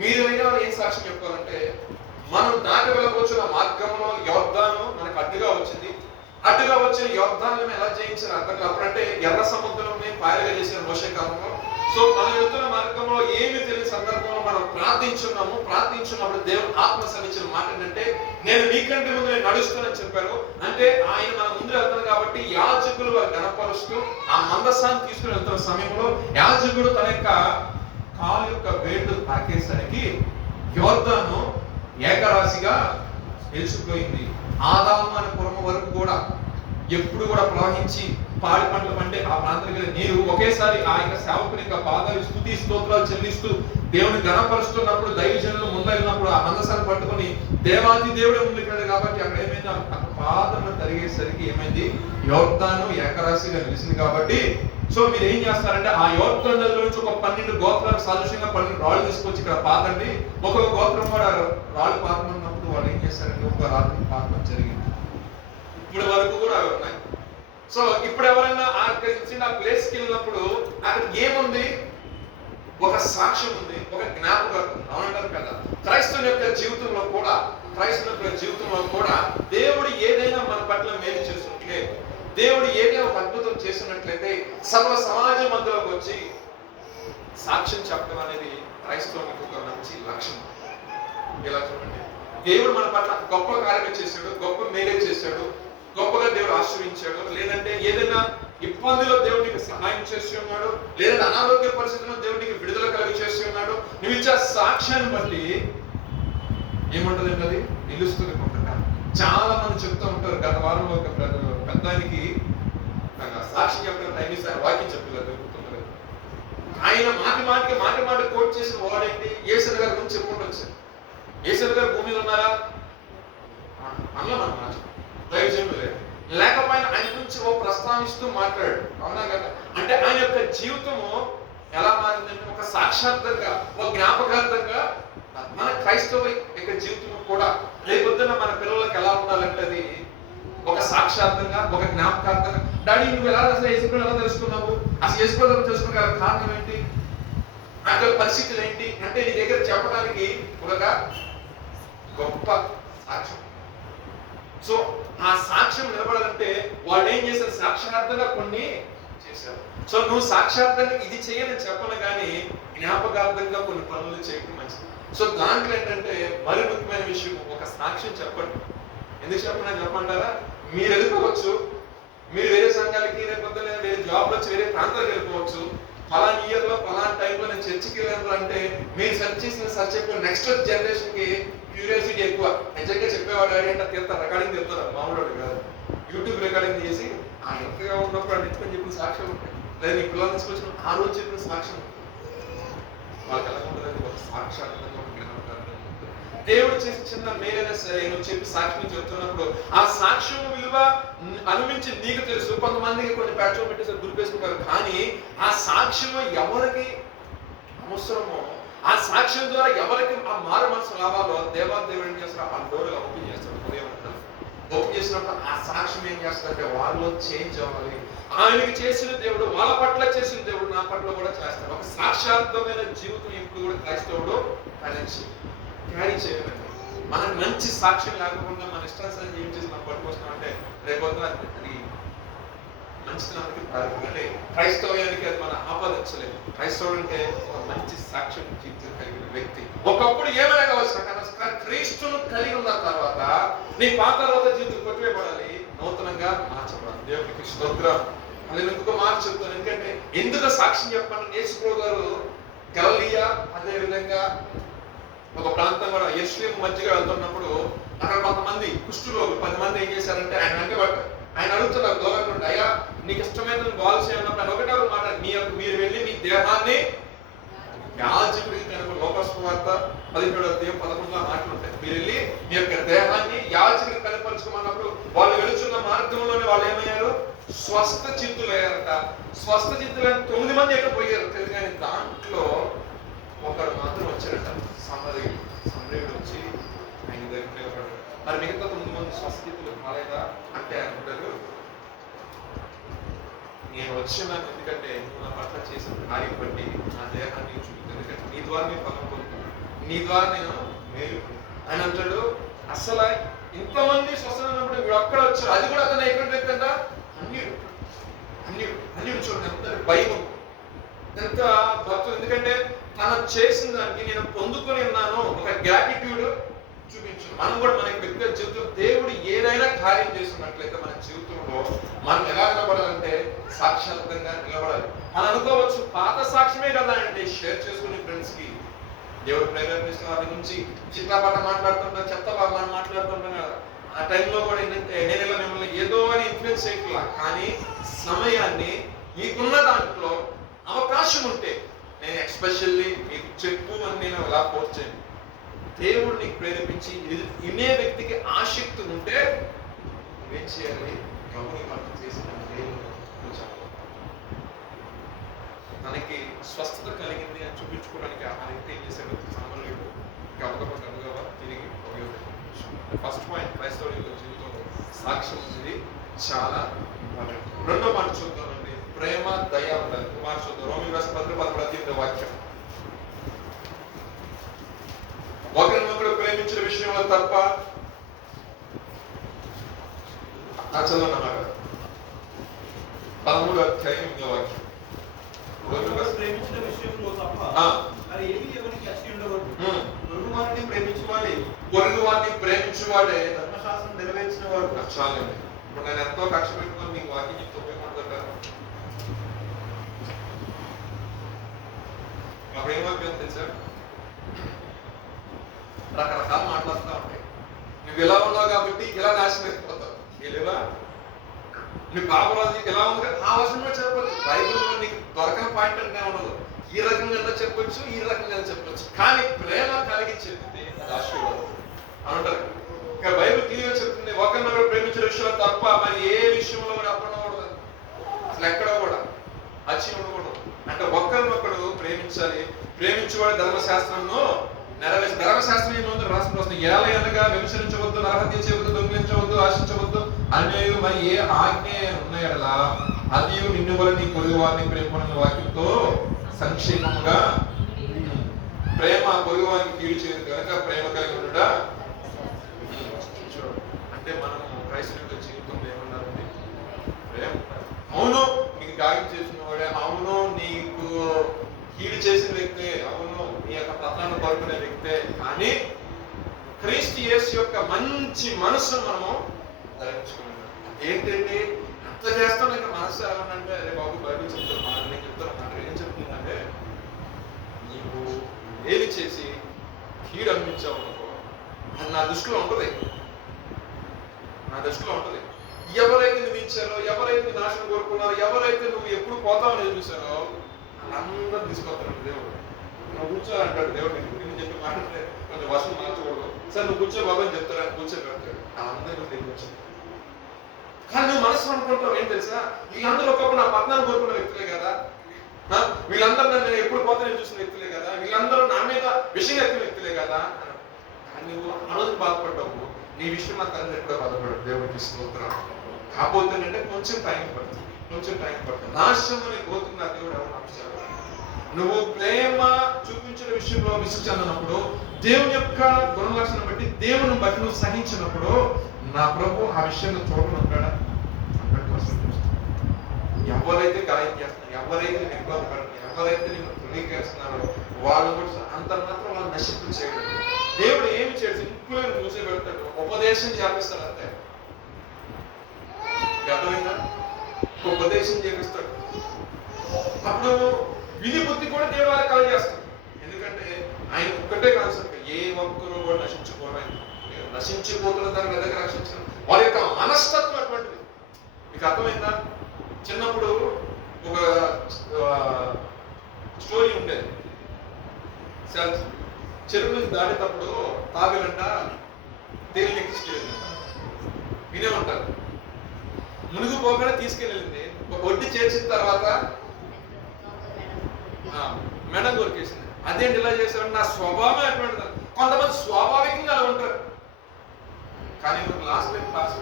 మీరైనా ఏం సాక్ష్యం చెప్పుకోవాలంటే మనం దాటి వెళ్ళబోచున్న మార్గంలో యోర్దాను మనకు అడ్డుగా వచ్చింది, అటుగా వచ్చే యోర్దానులను ఎలా జయించారు అర్థం కాదు. అప్పుడంటే ఎర్ర సముద్రంని పాయలుగా చేసిన మోషే కాలంలో. సో మనం వెళ్తున్న మార్గంలో ఏమి తెలియని సందర్భంలో మనం ప్రార్థించున్నప్పుడు దేవుడు ఆత్మ సమించిన మాట ఏంటంటే, నేను మీకంటే ముందు నేను నడుస్తానని చెప్పారు. అంటే ఆయన మన ముందు వెళ్తాను కాబట్టి యాజకులు వారు గణపరుస్తూ ఆ మందసాన్ని తీసుకుని వెళ్తున్న సమయంలో యాజకుడు తన యొక్క కాలు యొక్క వేళ్ళు తాకేసరికి యోర్దాను ఏకరాశిగా నిలిచిపోయింది. ఆదాము అనే పురము వరకు కూడా ఎప్పుడు కూడా ప్రవహించి పాడి పంటలు పండే ఆ ప్రాంతానికి నీరు ఒకేసారి ఆ యొక్క సేవకుని యొక్క పాదాలు స్తుతి స్తోత్రాలు చెల్లిస్తూ దేవుని గణపరుస్తున్నప్పుడు దైవజనులు ముందైనప్పుడు ఆ మందసాన్ని పట్టుకొని దేవాది దేవుడే ముందుకెళ్ళాడు కాబట్టి అక్కడ ఏమైంది, ఆ పాదను తరిగేసరికి ఏమైంది, యోర్దాను ఏకరాశిగా నిలిచింది. కాబట్టి సో మీరు ఏం చేస్తారంటే ఆ యోర్దాను నదిలో నుంచి ఒక 12 గోత్రాలకు సాదృశ్యంగా 12 రాళ్ళు తీసుకొచ్చి ఇక్కడ పాతండి. ఒక్కొక్క గోత్రం కూడా రాళ్ళు పాతమన్నప్పుడు వాళ్ళు ఏం చేస్తారంటే ఒక రాత్రి పాతం జరిగింది. ఇప్పుడు వరకు కూడా అవి ఉన్నాయి. సో ఇప్పుడు ఎవరైనా ఆ ప్లేస్కి వెళ్ళినప్పుడు అక్కడ ఏముంది, ఒక సాక్ష్యం ఉంది, ఒక జ్ఞాపకం అవునంటారు కదా. క్రైస్తవుని యొక్క జీవితంలో కూడా దేవుడు ఏదైనా మన పట్ల మేలు చేస్తున్నట్లే, దేవుడు ఏదైనా ఒక అద్భుతం చేస్తున్నట్లయితే సర్వ సమాజం మధ్యలోకి వచ్చి సాక్ష్యం చెప్పడం అనేది క్రైస్తవునికి ఒక మంచి లక్షణం. ఇలా చూడండి, దేవుడు మన పట్ల గొప్ప కార్యం చేశాడు, గొప్ప మేలే చేశాడు, గొప్పగా దేవుడు ఆశ్రయించాడు, లేదంటే ఏదైనా ఇబ్బందిలో దేవుడికి సహాయం చేసి ఉన్నాడు, లేదంటే అనారోగ్య పరిస్థితుల్లో దేవుడికి విడుదల కలిగి చేసి ఉన్నాడు. నువ్వు ఇచ్చే సాక్ష్యాన్ని బట్టి ఏముంటది, అది నిలుస్తుంది. కొంతకాలం చాలా మంది చెప్తూ ఉంటారు. గత వారంలో ఒక పెద్దానికి సాక్షి చెప్పిన టైం ఇస్తారు, వాక్యం చెప్పలేదు. ఆయన మాటి కోట్ చేసిన వాడేంటి, యేసయ్య గారి గురించి చెప్పుకుంటూ వచ్చారు. యేసయ్య గారు భూమి మీద ఉన్నారా అన్నమాట దైవజనులు లేకపోయినా ఆయన గురించి ఓ ప్రస్తావిస్తూ మాట్లాడు. అవునా కదా? అంటే ఆయన యొక్క జీవితము ఎలా మారిందంటే ఒక సాక్షాత్తంగా, ఒక జ్ఞాపకార్థంగా మన క్రైస్తవ యొక్క జీవితం కూడా రేపొద్దున మన పిల్లలకు ఎలా ఉండాలంటే అది ఒక సాక్షాత్తంగా, ఒక జ్ఞాపకార్థంగా. డాడీ నువ్వు అసలు యేసుప్రభువుని ఎలా తెలుసుకున్నావు, అసలు యేసుప్రభువుని తెలుసుకున్న కారణం ఏంటి, అక్కడ పరిస్థితులు ఏంటి అంటే నీ దగ్గర చెప్పడానికి ఒక గొప్ప సాక్ష్యం. సో ఆ సాక్ష్యం నిలబడాలంటే వాళ్ళు ఏం చేశారు, సాక్షాత్తంగా కొన్ని చేశారు. సో నువ్వు సాక్షాత్తంగా ఇది చేయని చెప్పను కానీ జ్ఞాపకార్థంగా కొన్ని పనులు చేయడం మంచిది. సో దాంట్లో ఏంటంటే మరి ముఖ్యమైన విషయం, ఒక సాక్ష్యం చెప్పండి. ఎందుకు చెప్పమంటారా, మీరు వెళ్ళిపోవచ్చు, మీరు వేరే సంఘాలకి లేకపోతే వేరే జాబ్లో వచ్చి వేరే ప్రాంతాలకు వెళ్ళిపోవచ్చు. ఫలానా ఇయర్లో ఫలానా టైంలో నేను చర్చికి వెళ్ళాను అంటే మీరు సెర్చ్ చేసిన సర్చ్ చెప్పిన నెక్స్ట్ జనరేషన్ కి క్యూరియాసిటీ ఎక్కువ. నిజంగా చెప్పేవాడు అంటే తీస్తారు, రికార్డింగ్ తీస్తారు, మామూలు కాదు. యూట్యూబ్ రికార్డింగ్ చేసి ఆ ఎంతగా ఉన్నప్పుడు అన్నించుకొని చెప్పిన సాక్ష్యం ఉంటాయి, లేదా నీ పిల్లలు తీసుకొచ్చిన ఆ రోజు చెప్పిన సాక్ష్యం ఉంటుంది. వాళ్ళకి ఎలా ఉంటుంది, ఒక సాక్షాత్తంగా దేవుడు చేసి చిన్న మేలైనా సరే నువ్వు చెప్పి సాక్ష్యం చెప్తున్నప్పుడు ఆ సాక్ష్యం విలువ అనుమించి నీకు తెలుసు. కొంతమందికి కొన్ని ప్యాట్రోల్ పెట్టేసి గురిపేసుకుంటారు, కానీ ఆ సాక్ష్యం ఎవరికి అవసరమో, ఆ సాక్ష్యం ద్వారా ఎవరికి ఆ మారు మనసు రావాలో దేవుడు ఏం చేస్తారు, ఆ డోర్లు ఓపెన్ చేస్తాడు. ఉదయం ఓపెన్ చేసినప్పుడు ఆ సాక్ష్యం ఏం చేస్తాడంటే వాళ్ళలో చేంజ్ అవ్వాలి. ఆయనకి చేసిన దేవుడు వాళ్ళ పట్ల చేసిన దేవుడు నా పట్ల కూడా చేస్తాడు. ఒక సాక్షాత్మైన జీవితం ఇప్పుడు కూడా క్రైస్తవుడు క్యారీ చేయాలండి. మనకు మంచి సాక్ష్యం లేకుండా మన ఇష్టానుసారం ఏం చేసి మనం పట్టుకొస్తున్నాం అంటే రేపొద్దున అది మంచితనానికి అంటే క్రైస్తవ్యానికి అది మన ఆపాదించలేదు. క్రైస్తవుడు అంటే ఒక మంచి సాక్ష్యం జీవితం కలిగిన వ్యక్తి. ఒకప్పుడు ఏమైనా కావచ్చు, కానీ క్రీస్తును కలిగి ఉన్న తర్వాత నీ పాత తర్వాత జీవితం కొట్టివేయబడాలి, నూతనంగా మార్చబడాలి. దేవునికి స్తోత్రం. నేను ఇంకొక మాట చెప్తాను, ఎందుకంటే ఎందుకు సాక్ష్యం చెప్పండి. యేసుప్రభువు గారు గలిలయ అదే విధంగా ఒక ప్రాంతం కూడా యెరూషలేము మధ్యగా వెళ్తున్నప్పుడు అక్కడ కొంతమంది కుష్ఠరోగులు 10 మంది ఏం చేశారంటే ఆయన వెంటబడ్డారు. ఆయన అడుగుతున్నారు దూరంగా, అయ్యా నీకు ఇష్టమైన బాగు చేయన్నప్పుడు ఆయన ఒకటే మాట, మీరు వెళ్ళి మీ దేహాన్ని యాజకుడికి కనుక లోకస్వార్త 17:11 మాటలు ఉంటాయి. మీరు వెళ్ళి మీ యొక్క దేహాన్ని యాజకుడికి కనపరుచుకోమన్నప్పుడు వాళ్ళు వెళుచున్న మార్గంలోనే వాళ్ళు ఏమయ్యారు, స్వస్థ చిత్తులయ్యారట. స్వస్థ చిత్తులైన 9 మంది ఎక్కడ పోయారు తెలుసు, కానీ దాంట్లో ఒకడు మాత్రం వచ్చారట, సమరయుడు వచ్చి ఆయన దగ్గర నిలబడ్డాడు. మరి మిగతా 9 మంది స్వస్థితులు కాలేదా అంటే అంటారు, నేను వచ్చినాను ఎందుకంటే నా పట్ల చేసిన కార్యం బట్టి నా దేహాన్ని చూపుతుంది, ఎందుకంటే నీ ద్వారా నేను పదం పొందుతున్నాను, నీ ద్వారా నేను మేలు. ఆయన అంటాడు, అసలు ఇంతమంది స్వస్థత ఉన్నప్పుడు వీడు అక్కడ వచ్చారు. అది కూడా అతను ఎక్కడ వ్యక్తి అంట, అన్యుడు. అన్యుడు చూడండి ఎంత భయం, ఎంత భక్తులు. ఎందుకంటే తను చేసిన దానికి నేను పొందుకొని ఉన్నాను, ఒక గ్రాటిట్యూడ్ చూపించు. మనం కూడా మన వ్యక్తిగత జీవితం దేవుడు ఏదైనా కార్యం చేస్తున్నట్లయితే మన జీవితంలో మనం ఎలా నిలబడాలంటే సాక్షాత్తంగా నిలబడాలి. మనం అనుకోవచ్చు పాత సాక్ష్యమే కదా అంటే షేర్ చేసుకుని ఫ్రెండ్స్ కి దేవుడు ప్రేరేపిస్తే వారి నుంచి చిత్రపాట మాట్లాడుతుంటా, చెత్త బాగా మాట్లాడుతుంటాం కదా. ఆ టైంలో కూడా ఏంటంటే నేను ఇలా మిమ్మల్ని ఏదో అని ఇన్ఫ్లుయెన్స్ చేయట్లా, కానీ సమయాన్ని మీకున్న దాంట్లో అవకాశం ఉంటే నేను ఎక్స్పెషల్లీ మీకు చెప్పు అని నేను ఎలా ఫోర్స్ చేయను. దేవుడు నీకు ప్రేరేపించి వినే వ్యక్తికి ఆసక్తి ఉంటే ఏం చేయాలి, ప్రభుని మనం చేసిన తనకి స్వస్థత కలిగింది అని చూపించుకోవడానికి ఆ వ్యక్తి ఏం చేశాడు, సామాన్యుడు గబగబా తిరిగి ఫస్ట్ పాయింట్ క్రైస్తవుడి యొక్క జీవితంలో సాక్ష్యం అనేది చాలా ఇంపార్టెంట్. రెండో మాట చూద్దామండి, ప్రేమ దయ ఉండాలి. మాట చూద్దాం, రోమీ రాసిన పత్రిక 11వ వాక్యం. ఒకరినొకరు ప్రేమించిన విషయంలో తప్ప చదవన్నమాట 13వ అధ్యాయం 8వ వాక్యం. ప్రేమించిన విషయంలో తప్ప మరి ఏమీ ఎవరికి అచ్చి ఉండవద్దు. పొరుగువారిని ప్రేమించువాడే, పొరుగువారిని ప్రేమించువాడే ధర్మశాస్త్రం నెరవేర్చిన వాడు. చాలండి. ఇప్పుడు నేను ఎంతో కక్ష పెట్టుకుని మీకు వాక్యం చెప్తే ఉపయోగపడుతుంటారు. అప్పుడు ఏమైపోయింది తెలుసా, రకరకాలు మాట్లాడుతూ ఉంటాయి. నువ్వు ఇలా ఉన్నావు కాబట్టి ఇలా నాశనం అయిపోతావు, ఇలా నీ పాపరాజు ఎలా ఉంది కదా ఆ వర్షంలో చెప్పచ్చు. బైబిల్లో నీకు దొరకని పాయింట్ అంటే ఉండదు. ఈ రకంగా చెప్పొచ్చు, ఈ రకంగా చెప్పొచ్చు, కానీ ప్రేమ కలిగి చెప్తే అది ఆశీర్వాదం అంటారు. ఇంకా బైబిల్ క్లియర్గా చెప్తుంది, ఒకరినొకరు ప్రేమించిన విషయంలో తప్ప మరి ఏ విషయంలో కూడా అప్పడకూడదు, అసలు ఎక్కడ కూడా అచ్చి ఉండకూడదు. అంటే ఒకరినొకరు ప్రేమించాలి. ప్రేమించేవాడు ధర్మశాస్త్రంను నెరవేర్చి, ధర్మశాస్త్రం ఏముంది రాసిన వస్తుంది, ఎలా అనగా విమర్శించవద్దు, నరహత్య చేయవద్దు, దొంగిలించవద్దు, ఆశించవద్దు అనేవి మరి ఏ ఆజ్ఞ ఉన్నాయలా అది నిన్ను వల్ల నీ పొరుగు వారిని ప్రేమ వాక్యంతో సంక్షేమముగా ప్రేమ పొరుగు వారికి కీడు చేయదు కనుక ప్రేమ కలిగి ఉండడా. అంటే మనం క్రైస్తవుల జీవితంలో ఏమన్నారండి, ప్రేమ. అవును నీకు గాయం చేసిన వాడే, అవును నీకు కీడు చేసిన వ్యక్తే, అవును నీ యొక్క పతనాన్ని కోరుకునే వ్యక్తే, కానీ క్రీస్తు యేసు యొక్క మంచి మనస్సును మనము ధరించుకున్నాం. ఏంటంటే అంత చేస్తాం, ఇంకా మనస్సు ఎలా ఉందంటే అరే బాబు బైబిల్ చెప్తాను నేను చెప్తాను అంటే ఏం చెప్తుందంటే నీవు ఏది చేసి కీడు అనిపించావు అనుకో అది నా దృష్టిలో ఉంటుంది, నా దృష్టిలో ఉంటుంది. ఎవరైతే నువ్వు ఇచ్చారో, ఎవరైతే నాశనం కోరుకున్నారో, ఎవరైతే నువ్వు ఎప్పుడు పోతావని చూసారో అందరూ తీసుకొస్తాడు దేవుడు. నువ్వు కూర్చో అంటాడు దేవుడు, నేను చెప్పి మాట్లాడితే కొంచెం వర్షం మార్చకూడదు, సార్ నువ్వు కూర్చో బాబు అని చెప్తారా, కూర్చోబెడతాడు. అందరూ కూర్చో. కానీ నువ్వు మనసు అనుకుంటావు ఏం తెలుసా, వీళ్ళందరూ ఒకప్పుడు నా పట్టణాన్ని కోరుకున్న వ్యక్తులే కదా, వీళ్ళందరూ నన్ను ఎప్పుడు పోతానే చూసిన వ్యక్తులే కదా, వీళ్ళందరూ నా మీద విషయం ఎత్తిన వ్యక్తులే కదా. కానీ నువ్వు ఆ రోజు బాధపడ్డావు, నీ విషయం నా తండ్రి ఎప్పుడో బాధపడ్డాడు. దేవుడికి స్తోత్రం. కాకపోతే అంటే కొంచెం టైం పడుతుంది, కొంచెం టైం పడుతుంది. నాశనం అనే గోతున్న దేవుడు ఎవరు నమ్ముతాడు. నువ్వు ప్రేమ చూపించిన విషయంలో విసుచన్నప్పుడు, దేవుని యొక్క గుణలక్షణం బట్టి, దేవుని బట్టి నువ్వు సహించినప్పుడు నా ప్రభు ఆ విషయంలో చూడనుంటాడా? 100% ఎవరైతే గాయం చేస్తున్నారు, ఎవరైతే నేను ఇబ్బంది పడుతున్నారు, ఎవరైతే నేను ధృవీకరిస్తున్నారో వాళ్ళు కూడా అంత మాత్రం వాళ్ళు నశింపు చేయడం. దేవుడు ఏమి చేయడు, సింపుల్ గా మూసే పెడతాడు, ఉపదేశం చేపిస్తాడు అంతే. అర్థమైందా? ఉపదేశం చేపిస్తాడు. అప్పుడు విధి బుద్ధి కూడా దేవుడు వాళ్ళకి కలిగేస్తాడు. ఎందుకంటే ఆయన ఒక్కటే కాన్సెప్ట్, ఏ ఒక్కరు కూడా నశించుకోవాలి, నశించిపోతున్న దాని దగ్గర రక్షించడం. వారి యొక్క మనస్తత్వం అటువంటిది. మీకు అర్థమైందా? చిన్నప్పుడు ఒక స్టోరీ ఉండేది, చెరువు నుంచి దాటేటప్పుడు తాబేలంట తేలిని ఎక్కించుకెళ్ళింది. వినేమంటారు, మునిగిపోకుండా తీసుకెళ్ళింది. ఒక ఒడ్డు చేర్చిన తర్వాత మెడ కొరికేసింది. అదేంటి ఇలా చేశారు, నా స్వభావం అటువంటిది. కొంతమంది స్వాభావికంగా అలా ఉంటారు. కానీ లాస్ట్ టైం క్లాస్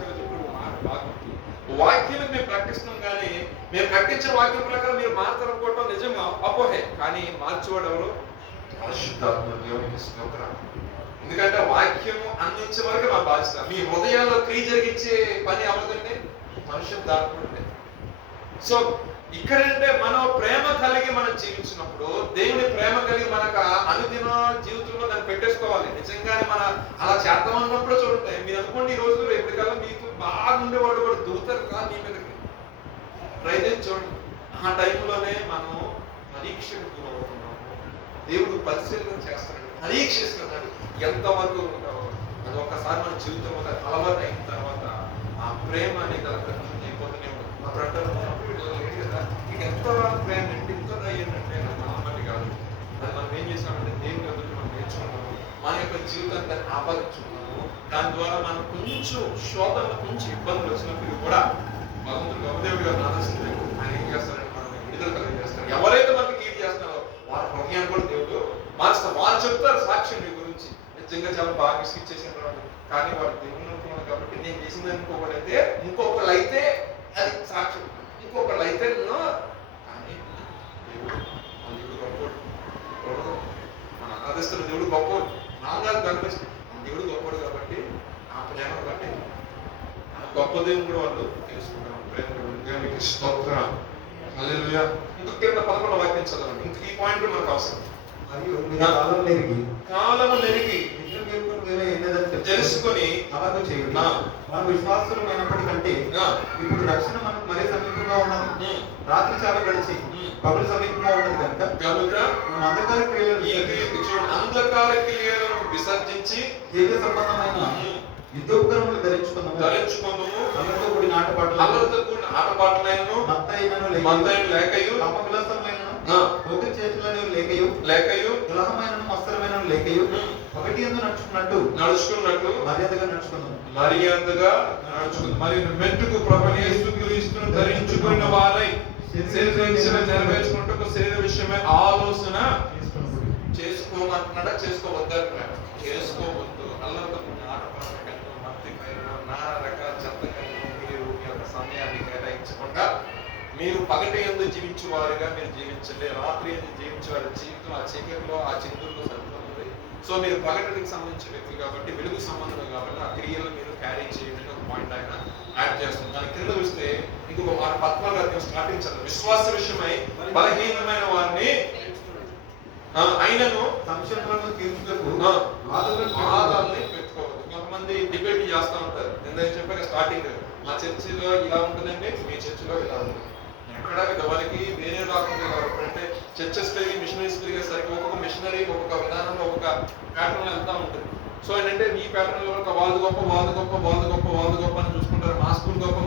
వాక్యం మేము ప్రకటిస్తున్నాం, కానీ మేము ప్రకటించిన వాక్యం ప్రకారం మీరు మాట్లాడుకోవటం నిజంగా అపోహే. కానీ మార్చేవాడు ఎవరు? పరిశుద్ధాత్మ దేవునికి స్తోత్రం. ఎందుకంటే వాక్యము అందించే వరకు మా బాధ్యత. మీ హృదయాల్లో క్రియ జరిగించే పని అవదండి పరిశుద్ధాత్ముడే. సో ఇక్కడంటే మనం ప్రేమ కలిగి మనం జీవించినప్పుడు, దేవుని ప్రేమ కలిగి మనకు అనుదిన జీవితంలో దాన్ని పెట్టేసుకోవాలి. నిజంగానే మన అలా చేద్దామన్నప్పుడు చూడండి, మీరు అనుకోండి ఈ రోజు రేపటికల్లా మీకు బాగా ఉండేవాడు కూడా దూతారు కాదు మీ మీదకి. ట్రై చేసి చూడండి. ఆ టైంలోనే మనం పరీక్షకు గురవుతున్నాము. దేవుడు పరిశీలన చేస్తున్నాడు, పరీక్షిస్తున్నాడు ఎంతవరకు ఉంటావో. అది ఒకసారి మన జీవితంలో అలవాటు అయిన తర్వాత ఆ ప్రేమ అనేది అలా అయిపోతూనే ఉంటుంది. అప్పుడు అంటారు లేదు కదా, నీకు ఎంత ప్రేమ అంటే ఎంత అయ్యిందంటే నాకు నమ్మటి కాదు. అది మనం ఏం చేసామంటే దేవుని ఎదురు మనం నేర్చుకున్నాము, మన యొక్క జీవితాన్ని దాన్ని ఆపాదించుకున్నాము. దాని ద్వారా మనం కొంచెం శోధనలో కొంచెం ఇబ్బందులు వచ్చినప్పుడు కూడా భగవంతుడు గౌదేవుడు గారు ఆలోచించే ఆయన ఏం చేస్తారంటే మనం విడుదల కలిగజేస్తారు. ఎవరైతే మనకి కీడు చేస్తున్నారో వారి హృదయాన్ని కూడా దేవుడు మారుస్తారు. వాళ్ళు చెప్తారు సాక్ష్యం నీ గురించి, నిజంగా చాలా బాగా ఇచ్చేసిన వాళ్ళు, కానీ వాడు దేవుని అనుకున్నాను కాబట్టి నేను చేసింది ఇంకొకళ్ళు అయితే అది సాక్ష్యం, ఇంకొకళ్ళు అయితే కానీ దేవుడు గొప్పవాడు. మన ఆరాధిస్తున్న దేవుడు గొప్పవాడు. నాన్నగారు కనిపిస్తుంది దేవుడు గొప్పవాడు కాబట్టి ఆ ప్రేమను బట్టి ఆ గొప్ప దేవుడు కూడా వాళ్ళు తెలుసుకుంటారు. ప్రేమ దేవునికి స్తోత్రం. హల్లెలూయా. ఇంకొక కింద 11వ వాక్యం చదవండి. ఇంక ఈ పాయింట్ మనకు అవసరం. మరియు కాలము నెరిగి తెలుసుకొని అలాగే చేయండి. మన విశ్వాసులమైనప్పటికంటే ఇప్పుడు రక్షణ మనకు మరీ సమీపంగా ఉన్నది. రాత్రి చాలా గడిచి పగలు సమీపంగా ఉన్నది కనుక అంధకార అంధకార క్రియలను విసర్జించి దేవ సంబంధమైన యుద్ధోపకరణములు ధరించుకుందాము. అల్లరితో కూడిన ఆటపాటలను మత్తయినను లేకయు ఒకరి చేతులను లేకయు దులహమైనను వస్త్రమైనను లేకయు ఒకటి యందు నడుచుకున్నట్టు మర్యాదగా నడుచుకుందాం. మరియు మెట్టుకు ప్రభువైన యేసుక్రీస్తును ధరించుకున్న వారై నెరవేర్చుకుంటూ శరీర విషయమై ఆలోచన చేసుకోమంటున్నాడా, చేసుకోవద్దంటున్నాడు. చేసుకోవద్దు. అల్లరితో ఆటపాటలు మత్తి పైన నానా రకాల చెత్త మీరు మీ యొక్క సమయాన్ని కేటాయించకుండా మీరు పగటి యందు జీవించేవారుగా మీరు జీవించండి. రాత్రి యందు జీవించేవారి జీవితం ఆ చీకటిలో ఆ చిందుల్లో సరిపోతుంది. సో మీరు పగటికి సంబంధించిన వ్యక్తులు కాబట్టి, వెలుగు సంబంధం కాబట్టి ఆ క్రియలు మీరు క్యారీ చేయండి. ఒక పాయింట్ ఆయన యాడ్ చేస్తుంది. దాని కింద చూస్తే ఇంకొక 14 గారికి స్టార్టింగ్ చదువు. విశ్వాస విషయమై బలహీనమైన వారిని ఆయనను సంశయములను తీర్చుటకు వాదాలని పెట్టుకోవద్దు. కొంతమంది డిబేట్ చేస్తూ ఉంటారు. నేను చెప్పాక స్టార్టింగ్ మా చర్చిలో ఇలా ఉంటుందండి, మీ చర్చిలో ఇలా ఉంటుంది. ఎక్కడ ఎవరికి వేరే రాకుండా అంటే చర్చెస్ పెరిగి మిషనరీస్ పెరిగేసరికి ఒక్కొక్క మిషనరీ ఒక్కొక్క విధానంలో ఒక్కొక్క ప్యాటర్న్ వెళ్తూ ఉంటుంది. సో ఏంటంటే మీ ప్యాటర్న్ లో వాళ్ళు గొప్ప అని చూసుకుంటారు. మా స్కూల్ గొప్ప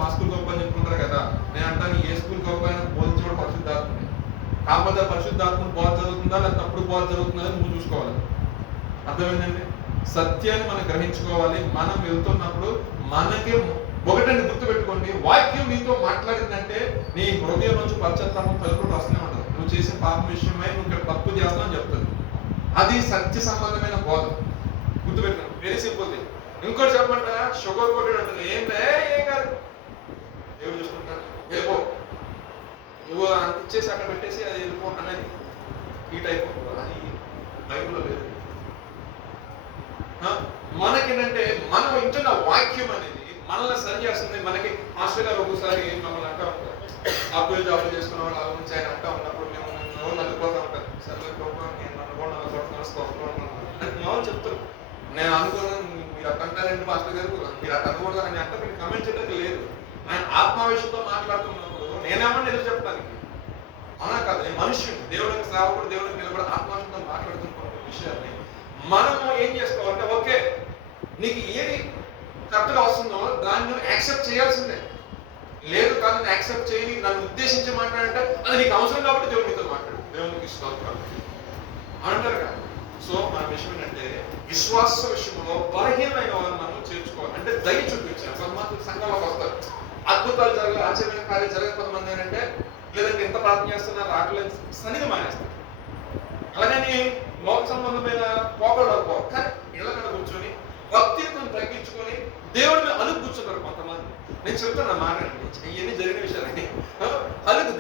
అని చెప్పుకుంటారు కదా. నేను అంటాను ఏ స్కూల్ గొప్ప అయినా బోధించి కూడా పరిశుద్ధాత్మ. కాకపోతే పరిశుద్ధాత్మను బోధ జరుగుతుందా లేదా తప్పుడు బోధ జరుగుతుందా నువ్వు చూసుకోవాలి. అర్థమైందండి? సత్యాన్ని మనం గ్రహించుకోవాలి. మనం వెళ్తున్నప్పుడు మనకి ఒకటండి గుర్తుపెట్టుకోండి, వాక్యం నీతో మాట్లాడిందంటే నీ హృదయం నుంచి పశ్చాత్తాపం తలుపులు వస్తూనే ఉంటుంది. నువ్వు చేసే పాపం విషయమై నువ్వు ఇక్కడ తప్పు చేస్తావని చెప్తుంది. అది సత్య సంబంధమైన బోధ. గుర్తుపెట్టుకోండి. Very simple. ఇంకోటి చెప్పమంటారా, షుగర్ కోటెడ్ ఉంటుంది. ఏం కాదు, ఏమి చూసుకుంటారు, వెళ్ళిపో, నువ్వు అంత ఇచ్చేసి అక్కడ పెట్టేసి అది వెళ్ళిపో అన్నది ఈ టైప్. అది బైబిల్లో లేదు. మనకేంటంటే మనం వింటున్న వాక్యం అనేది మనల్ని సరి చేస్తుంది. మనకి మాస్టర్ గారు ఒకసారి మమ్మల్ని అంటూ ఉంటారు, అప్పులు జాబులు చేసుకున్న వాళ్ళు అలా నుంచి ఆయన అంటూ ఉన్నప్పుడు మేము నలిపోతూ ఉంటారు. సరే నేను నన్ను చెప్తాను. నేను అనుకున్నాను మీరు అట్ట అంటారండి మాస్టర్ గారు, మీరు అట్ట అనకూడదు అని అంటే మీరు కమెంట్ చేయడానికి లేదు. ఆయన ఆత్మావేశంతో మాట్లాడుతున్నప్పుడు నేనేమన్నా ఎదురు చెప్పడానికి అలా కాదు. నేను మనుష్యుడు, దేవుడికి సేవకుడు, దేవుడికి నిలబడి ఆత్మావేశంతో మాట్లాడుతున్న విషయాన్ని మనము ఏం చేసుకోవాలంటే, ఓకే నీకు ఏది కరెక్ట్గా వస్తుందో దాన్ని నువ్వు యాక్సెప్ట్ చేయాల్సిందే. లేదు కాదు నేను యాక్సెప్ట్ చేయని నన్ను ఉద్దేశించి మాట్లాడంటే అది నీకు అవసరం కాబట్టి దేవుడు నీతో మాట్లాడు. దేవునికి ఇష్టం అంటారు కదా. సో మన విషయం ఏంటంటే విశ్వాస విషయంలో బలహీనమైన వారిని మనం చేర్చుకోవాలి. అంటే దయ చూపించాలి. కొంతమంది సంఘంలోకి వస్తారు, అద్భుతాలు జరగాలి, ఆశ్చర్యమైన కార్యాలు జరగదు. కొంతమంది ఏంటంటే లేదంటే ఎంత ప్రార్థన చేస్తున్నారు రావట్లేదు సరిగా మానేస్తారు. అలాగని లోక సంబంధమైన పోకడకు కానీ ఇళ్ళకడ కూర్చొని భక్తిని తగ్గించుకొని దేవుడి మీద అలుగు కూర్చున్నారు కొంతమంది. నేను చెప్తాను మాట, ఇవన్నీ జరిగిన విషయాలని.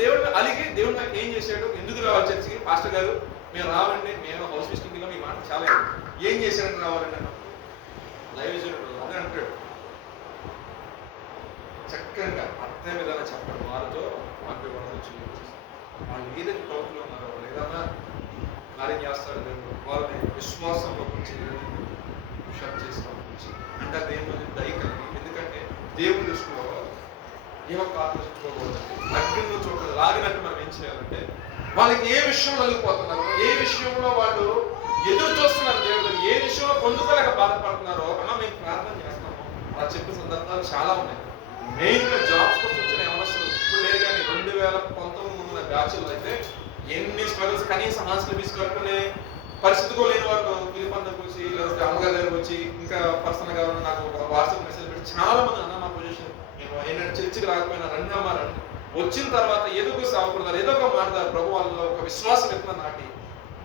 దేవుడి మీద అలిగి దేవుడు నాకు ఏం చేశాడు, ఎందుకు రావాలి చర్చికి, పాస్టర్ గారు మేము రావండి, మేము హౌస్ విజిటింగ్ ఏం చేశారని రావాలండి అన్నప్పుడు దైవజనుడు అదే అంటాడు. చక్కగా అర్థం విధానం చెప్పండి. వారితో వాక్య వర్ణన చేయించి వాళ్ళు ఏదైతే ప్రవృత్తిలో ఉన్నారో వాళ్ళు ఏదన్నా కార్యం చేస్తాడు దేవుడు, వాళ్ళని విశ్వాసంలో పుషప్ చేసి పంపించి అంటే ఆ దేవుని దయ కలిగి. ఎందుకంటే దేవుని దృష్టిలో ఏ ఒక్క ఆలోచించుకోకూడదండి. అగ్నిలో చూడదు లాగినట్టు మనం ఏం చేయాలంటే వాళ్ళకి ఏ విషయం నలిగిపోతున్నారు, ఏ విషయంలో వాళ్ళు ఎదురు చూస్తున్నారు దేవుడు, ఏ విషయంలో పొందుకోలేక బాధపడుతున్నారో అన్న మేము ప్రార్థన చేస్తాము. అలా చెప్పిన సందర్భాలు చాలా ఉన్నాయి. మెయిన్గా జాబ్స్ కోసం వచ్చిన అవసరం ఇప్పుడు లేదు, కానీ 2019 ముందున్న బ్యాచ్లు అయితే ఎన్ని స్ట్రగుల్స్, కనీసం హాస్టల్ ఫీజు కట్టుకునే పరిస్థితి కూడా లేని వాళ్ళు పిలిపందకు వచ్చి లేకపోతే అమ్మగారి దగ్గరకు వచ్చి ఇంకా పర్సనల్గా నాకు వాట్సాప్ మెసేజ్ పెట్టి చాలా మంది అన్న మా పొజిషన్ నేను ఏంటంటే చర్చికి రాకపోయినా రండి అమ్మ రండి. వచ్చిన తర్వాత ఏదో ఒక సాగుపడతారు, ఏదో ఒక మాట్లాడతారు. ప్రభు వాళ్ళలో ఒక విశ్వాసం ఎట్లా నాటి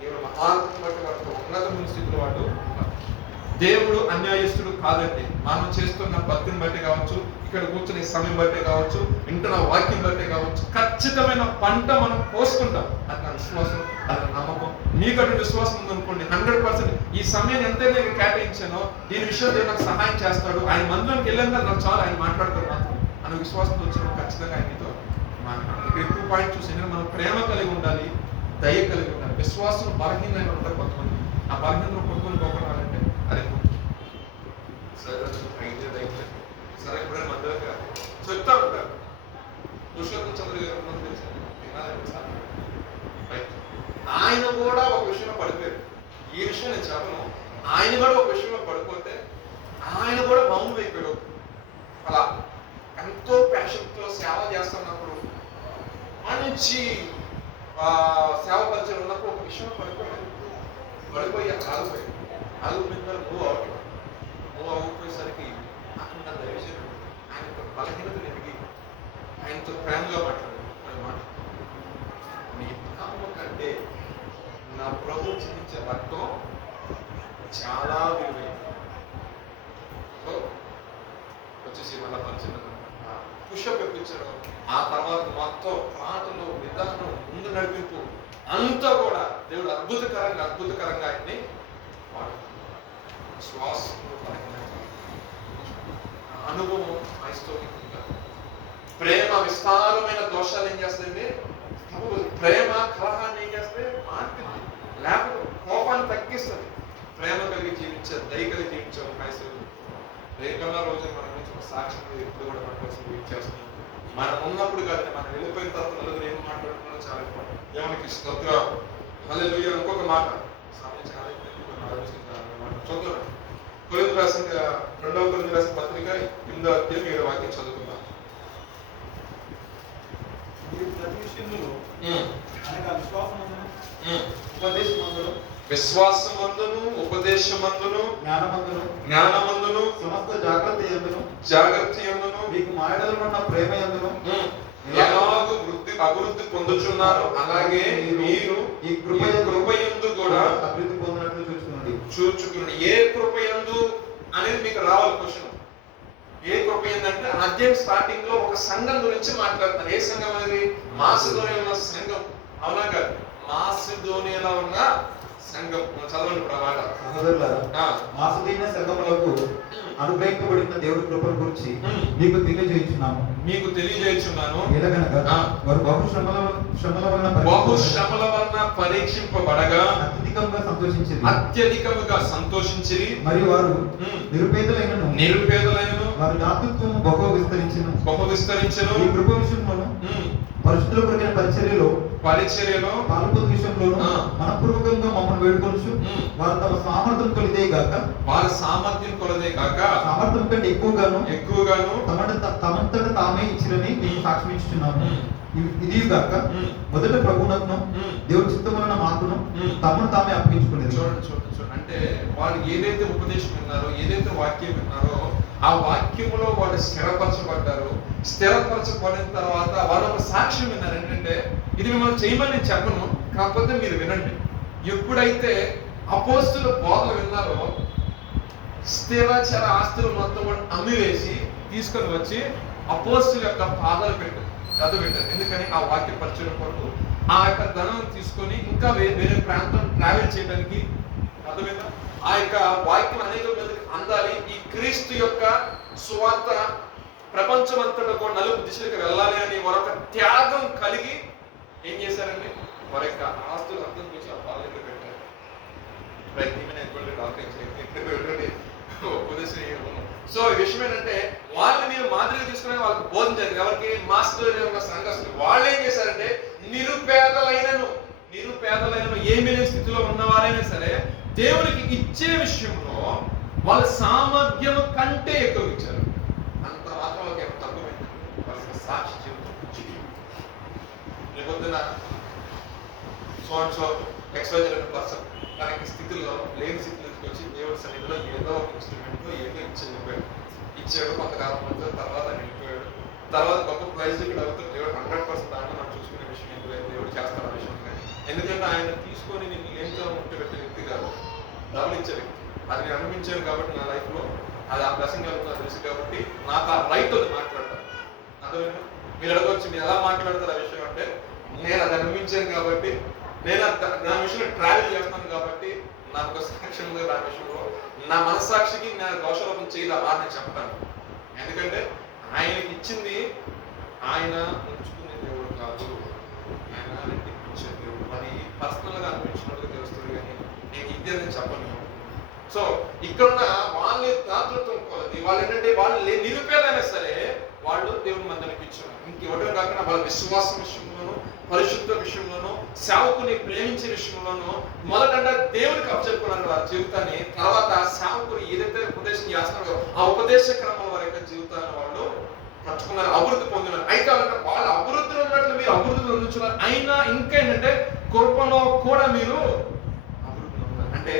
దేవుడు మహాత్మ బట్టి వాళ్ళతో ఉన్నతమైన స్థితిలో వాళ్ళు ఉన్నారు. దేవుడు అన్యాయస్తుడు కాదండి. మనం చేస్తున్న భక్తిని బట్టి కావచ్చు, ఇక్కడ కూర్చునే సమయం బట్టే కావచ్చు, వింటున్న వాక్యం బట్టే కావచ్చు, ఖచ్చితమైన పంట మనం కోసుకుంటాం. అది నా విశ్వాసం, అది నా నమ్మకం. మీకంటే విశ్వాసం ఉందనుకోండి 100% ఈ సమయాన్ని ఎంతైనా నేను కేటాయించానో దీని విషయంలో దేవుడు నాకు సహాయం చేస్తాడు. ఆయన మందిలోకి వెళ్ళాక నాకు చాలా ఆయన మాట్లాడతాడు మాత్రం అన్న విశ్వాసంతో వచ్చినప్పుడు ఖచ్చితంగా ఆయనతో మాట్లాడతాడు. ఎక్కువ పాయింట్ చూసి మనం ప్రేమ కలిగి ఉండాలి, దయ కలిగి ఉండాలి. విశ్వాసం బలహీనంగా ఉంటారు కొంతమంది. ఆ బలహీనలో కొట్టుకొని పోకడాలంటే అది సరే ఎప్పుడైనా మధ్యలో చెప్తా ఉంటారు. పురుషోత్తం చంద్ర గారు ఆయన కూడా ఒక విషయంలో పడిపోయారు. ఈ విషయం నేను చెప్పను. ఆయన కూడా ఒక విషయంలో పడిపోతే ఆయన కూడా మౌనం అయిపోయాడు. అలా ఎంతో ప్యాషన్తో సేవ చేస్తున్నప్పుడు మంచి సేవ పరిచయం ఉన్నప్పుడు ఒక విషయంలో పడిపోయి ఆగిపోయిన మూవ్ అవ్వకపోయేసరికి అక్కడ దయచేసి ఆయన బలహీనత ఎదిగి ఆయనతో ప్రేమగా మాట్లాడారు. నీ నామం కంటే నా ప్రభు చూపించే రక్తం చాలా విలువైంది. సో వచ్చేసి మళ్ళీ పరిచయం పుషప్ ఎప్పించారు. ఆ తర్వాత మొత్తం పాటలు విధానం ముందు నడిపింపు అంతా కూడా దేవుడు అద్భుతకరంగా ఆయన్ని శ్వాసంలో అనుభవం ఐస్తోమికంగా. ప్రేమ విస్తారమైన దోషాలు ఏం చేస్తాయండి? ప్రేమ కలహాన్ని ఏం చేస్తే మార్పింది, లేకపోతే కోపాన్ని తగ్గిస్తుంది. ప్రేమ కలిగి జీవించే, దయ కలిగి జీవించే ఒక క్రైస్తవుడు రేపన్నా రోజు మన నుంచి ఒక సాక్ష్యం ఎప్పుడు కూడా మన కోసం చేస్తున్నాం. మనం ఉన్నప్పుడు కాదు, మనం వెళ్ళిపోయిన తర్వాత నలుగురు ఏం మాట్లాడుతున్నారో చాలా ఇంపార్టెంట్. దేవునికి స్తోత్రం, హల్లెలూయా. ఇంకొక మాట సమయం చాలా చూద్దాం. కొరింథీయులకు రాసిన 2వ కొరింథీయులకు రాసిన పత్రిక 8వ అధ్యాయం 7వ వాక్యం చదువుకుందాం. ప్రతి విషయంలో అనగా విశ్వాసమందును ఉపదేశమందును జ్ఞానమందును సమస్త జాగ్రత్త యందును మీకు మాటలలో ఉన్న ప్రేమ యందును ఎలాగూ అభివృద్ధి పొందుచున్నారు, అలాగే మీరు ఈ కృపయందు కూడా అభివృద్ధి పొందినట్లు చూచుకున్నాడు. ఏ కృపయందు అనేది మీకు రావాలి క్వశ్చన్. ఏ కృపయందు అంటే అధ్యాయం స్టార్టింగ్ లో ఒక సంఘం గురించి మాట్లాడతారు. ఏ సంఘం అనేది? మాసిదోనియలో ఉన్న సంఘం. అవునా కాదు? మాసిదోనియాలో ఉన్న సంఘం. చదవండి ఇప్పుడు ఆ మాట. సహోదరులారా, మాసిదోనియా సంఘములకు అనుగ్రహింపబడిన దేవుడి కృపల గురించి మీకు తెలియజేయుచున్నాను. ఎలాగనగా వారు బహు శ్రమల వలన పరీక్షింపబడగా అత్యధికముగా సంతోషించిరి. మరియు వారు నిరుపేదలైనను వారి దాతృత్వము బహు విస్తరించెను. ఈ కృప విషయంలోను పరిశుద్ధుల కొరకైన పరిచర్యలో పాల్పొందు విషయంలోను మనపూర్వకంగా మమ్మల్ని వేడుకొనుచు వారు తమ సామర్థ్యం కొలిదే గాక సామర్థ్యం కంటే ఎక్కువగాను తమంతట తామే ఇచ్చిరని నేను సాక్ష్యం ఇస్తున్నాము. ఇది గాక మొదట ప్రభువునకును దేవుడి చిత్తములను మాకును తమను తామే అప్పగించుకునేది. చూడండి. అంటే వాళ్ళు ఏదైతే ఉపదేశం విన్నారో, ఏదైతే వాక్యం విన్నారో ఆ వాక్యములో వాళ్ళు స్థిరపరచబడ్డారు. స్థిరపరచబడిన తర్వాత వాళ్ళు ఒక సాక్ష్యం విన్నారు. ఏంటంటే ఇది మిమ్మల్ని చేయమని నేను చెప్పను, కాకపోతే మీరు వినండి. ఎప్పుడైతే అపోస్తుల బోధలు విన్నారో స్థిరచర ఆస్తులు మొత్తం కూడా అమ్మివేసి తీసుకొని వచ్చి అపోస్తుల యొక్క పాదాలు పెట్టారు. ఎందుకని? ఆ వాక్య పరిచయం కొరకు ఆ యొక్క ధనం తీసుకొని ఇంకా వేరే ప్రాంతం ట్రావెల్ చేయడానికి అర్థమైందా? ఆ యొక్క వాక్యం అనేక మందికి అందాలి. ఈ క్రీస్తు యొక్క సువార్త ప్రపంచమంతటా కూడా నలుగు దిశలకు వెళ్ళాలి అని మరొక త్యాగం కలిగి ఏం చేశారండి? వారి యొక్క ఆస్తులు అర్థం చేసి ఆ వాళ్ళ దగ్గర పెట్టారు. సో ఈ విషయం ఏంటంటే వాళ్ళని మీరు మాదిరిగా తీసుకునే వాళ్ళకి బోధించారు. ఎవరికి? మాస్టర్ యొక్క సంఘస్థులు. వాళ్ళు ఏం చేశారంటే నిరుపేదలైనను ఏమీ లేని స్థితిలో ఉన్నవారైనా సరే దేవునికి ఇచ్చే విషయంలో వాళ్ళ సామర్థ్యం కంటే ఎక్కువ ఇచ్చారు. అంత మాత్రం వాళ్ళకి ఎంత తక్కువైంది? వాళ్ళకి సాక్షి జీవితం. రేపొద్దున సో ఎక్స్‌వైజెడ్ పర్సన్ తనకి స్థితిలో లేని స్థితిలోకి వచ్చి దేవుడి సన్నిధిలో ఏదో ఒక ఇన్స్ట్రుమెంట్ ఏదో ఇచ్చాడు కొంతకాలం వరకు. తర్వాత వెళ్ళిపోయాడు. తర్వాత గొప్ప ప్రైజ్ ఇక్కడ అవుతాడు. దేవుడు 100% దాంట్లో మనం చూసుకునే విషయం ఏంటి? దేవుడు చేస్తాడు ఆ విషయం. కానీ ఎందుకంటే ఆయన తీసుకొని నేను ఏంటో ఉంటే పెట్టే వ్యక్తి కాదు, డబ్బులు ఇచ్చే వ్యక్తి. అది నేను అనుభవించాను కాబట్టి నా లైఫ్ లో అది ఆ బ్లెస్సింగ్ అవుతుందో తెలుసు కాబట్టి నాకు ఆ రైట్ అది మాట్లాడతాను. అర్థమైనా? మీరు అడగవచ్చు మీరు ఎలా మాట్లాడతారు ఆ విషయం అంటే, నేను అది అనుభవించాను కాబట్టి, నేను నా విషయంలో ట్రావెల్ చేస్తాను కాబట్టి నాకు ఒక సాక్ష్యం ఉంది. నా విషయంలో నా మనస్సాక్షికి నా దోషారోపణ చేయదు ఆ నేను చెప్తాను. ఎందుకంటే ఆయనకి ఇచ్చింది ఆయన ఉంచుకునే దేవుడు కాదు, ఆయన రెట్టించే దేవుడు. అది పర్సనల్ గా అనిపించినట్టుగా తెలుస్తుంది కానీ నేను ఇది అని చెప్పను. సో ఇక్కడున్న వాళ్ళని దాతృత్వం కొలది వాళ్ళు ఏంటంటే వాళ్ళు నిరుపేదైనా సరే వాళ్ళు దేవుని మందిరానికి ఇచ్చారు. ఇంకెవటం కాకుండా వాళ్ళ విశ్వాసం విషయంలోనూ, పరిశుద్ధ విషయంలోనూ, సేవకుని ప్రేమించే విషయంలోనూ మొదటంటే దేవునికి అప్పచెప్పుకున్నారు వారి జీవితాన్ని. తర్వాత సేవకులు ఏదైతే ఉపదేశం చేస్తున్నారో ఆ ఉపదేశ క్రమం వారి యొక్క జీవితాన్ని వాళ్ళు నడుచుకున్నారు, అభివృద్ధి పొందినారు. అయితే వాళ్ళ అభివృద్ధిలో ఉన్నట్లు మీరు అభివృద్ధి పొందుతున్నారు. అయినా ఇంకా ఏంటంటే కృపలో కూడా మీరు అభివృద్ధి పొందారు. అంటే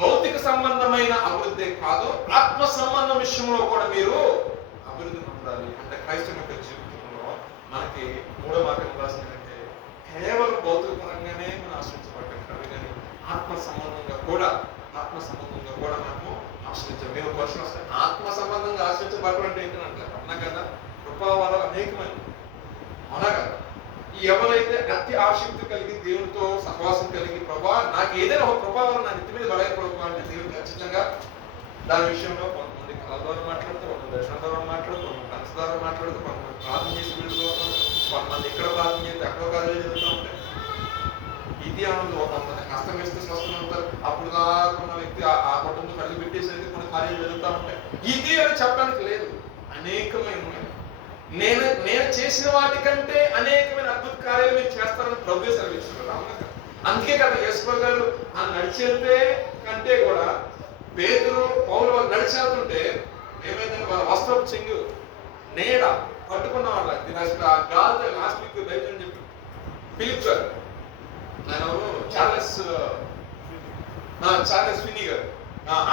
భౌతిక సంబంధమైన అభివృద్ధి కాదు, ఆత్మ సంబంధం విషయంలో కూడా మీరు అభివృద్ధి పొందాలి. అంటే క్రైస్తవ యొక్క జీవితంలో మనకి మూడో మార్గం రాసిందంటే కేవలం భౌతిక పరంగానే మనం ఆశ్రయించబడ్డాం కాదు, కానీ ఆత్మ సంబంధంగా కూడా మనము ఆశ్రయించాం. మేము క్వశ్చన్ వస్తాయి, ఆత్మ సంబంధంగా ఆశ్రయించబడటం అంటే ఏంటంటారు? అవునా కదా? కృపావరాలు అనేకమైన, అవునా కదా? ఎవరైతే అతి ఆసక్తి కలిగి దేవునితో సహవాసం కలిగి ప్రభా నాకు ఏదైనా ఒక కృపావరం నా నెత్తి మీద పడకపోవడం అంటే దేవుడు ఖచ్చితంగా దాని విషయంలో కొంతమంది కళ ద్వారా మాట్లాడుతూ, కొంతమంది దర్శనం ద్వారా మాట్లాడుతూ, కొంతమంది మనసు ద్వారా మాట్లాడుతూ, కొంతమంది ప్రార్థన చేసి వెళ్ళిపోతాం, కొంతమంది ఇక్కడ ప్రార్థన చేస్తే ఎక్కడో కార్యాలు జరుగుతూ ఉంటాయి. ఇది ఆనందం. కొంతమంది కష్టం వేస్తే స్వస్థం ఉంటారు. అప్పుడు దాకున్న వ్యక్తి ఆ కుటుంబం కడిగి పెట్టేసరికి కొన్ని కార్యాలు జరుగుతూ ఉంటాయి. ఇది అని చెప్పడానికి లేదు. అనేకమైన నేను చేసిన వాటికంటే అనేకమైన అద్భుత కార్యాలు మీరు చేస్తారని ప్రభువే సెలవిస్తున్నారు. అందుకే కదా యేసు గారు ఆ నడిచేస్తే కంటే కూడా పేతురు పౌలు వాళ్ళు నడిచేస్తుంటే ఏమైందంటే వాళ్ళ వస్త్రపు చెంగు నీడ పట్టుకున్న వాళ్ళ ఆ గాలితో లాస్ట్ వీక్ బయట చెప్పి ఫిలిప్ గారు ఆయన చార్లెస్ ఫిన్నీ గారు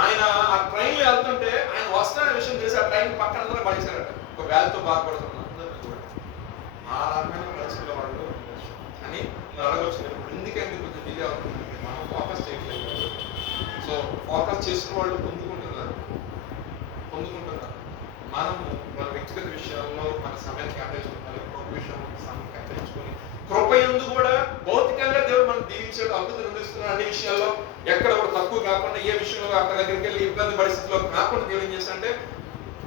ఆయన ఆ ట్రైన్ లో వెళ్తుంటే ఆయన వస్తున్న విషయం చేసి ఆ ట్రైన్ పక్కన అందరూ పడేశారట. ఒక వ్యాధితో బాధపడుతున్నారు అందరూ కూడా. ఆ రకమైన పరిస్థితుల వాళ్ళు అని అడగవచ్చు. ఎందుకంటే కొంచెం డిలే అవుతుంది, మనం ఫోకస్ చేయట్లేదు. సో ఫోకస్ చేసిన వాళ్ళు పొందుకుంటున్నారు. మనము మన వ్యక్తిగత విషయాల్లో మన సమయాన్ని కేటాయించుకుంటారు, కృప విషయంలో సమయం కేటాయించుకొని కృపయందు కూడా భౌతికంగా దేవుడు మనం దీవించాడు, అద్భుతం నిర్మిస్తున్నాడు. అన్ని విషయాల్లో ఎక్కడ కూడా తక్కువ కాకుండా, ఏ విషయంలో అక్కడ దగ్గరికి వెళ్ళి ఇబ్బంది పరిస్థితిలో కాకుండా దేవుడు ఏం చేస్తాడంటే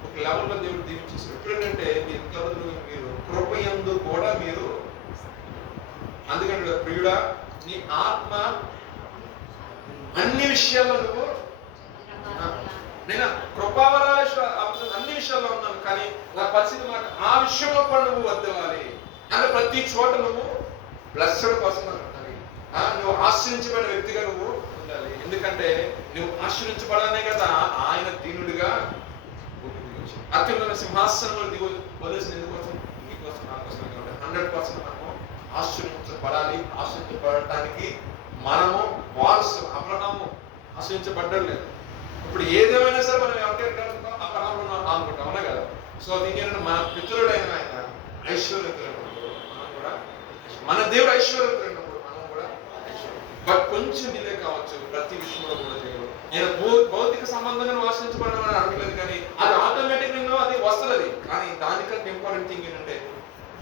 ఒక లెవెల్లో దేవుడు దీవించేస్తాడు. ఎప్పుడంటే మీరు కృపయందు కూడా మీరు, అందుకంటే ప్రియుడా నీ ఆత్మ అన్ని విషయాల్లో నువ్వు, నేను కృపావరాల అన్ని విషయాల్లో ఉన్నాను కానీ నా పరిస్థితి నాకు ఆ విషయంలో కూడా నువ్వు వర్ధిల్లాలి. అంటే ప్రతి చోట నువ్వు బ్లెస్డ్ పర్సన్ ఉండాలి, నువ్వు ఆశ్రయించబడిన వ్యక్తిగా నువ్వు ఉండాలి. ఎందుకంటే నువ్వు ఆశ్రయించబడాలనే కదా ఆయన దీనుడిగా అత్యున్నత సింహాసనంలో దిగు వదిలేసిన ఎందుకోసం, నీకోసం నా కోసం. 100% మనము ఆశ్రయించబడాలి. ఆశ్రయించబడటానికి మనము వారసు. అబ్రహాము ఆశ్రయించబడ్డాడు లేదు. ఇప్పుడు ఏదేమైనా సరే మనం ఎవరికైనా అబ్రహాము అనుకుంటాం, అవునా కదా? సో దీని మన పితరుడైన ఆయన ఐశ్వర్యవంతులైనప్పుడు మనం కూడా, మన దేవుడు ఐశ్వర్యవంతులైనప్పుడు మనం కూడా ఐశ్వర్యం. బట్ కొంచెం డిలే కావచ్చు ప్రతి విషయంలో కూడా. దేవుడు నేను భౌతిక సంబంధంగా ఆశ్రయించబడాలని అనట్లేదు, కానీ అది ఆటోమేటిక్ అది వస్తుంది. కానీ దానికంటే ఇంపార్టెంట్ థింగ్ ఏంటంటే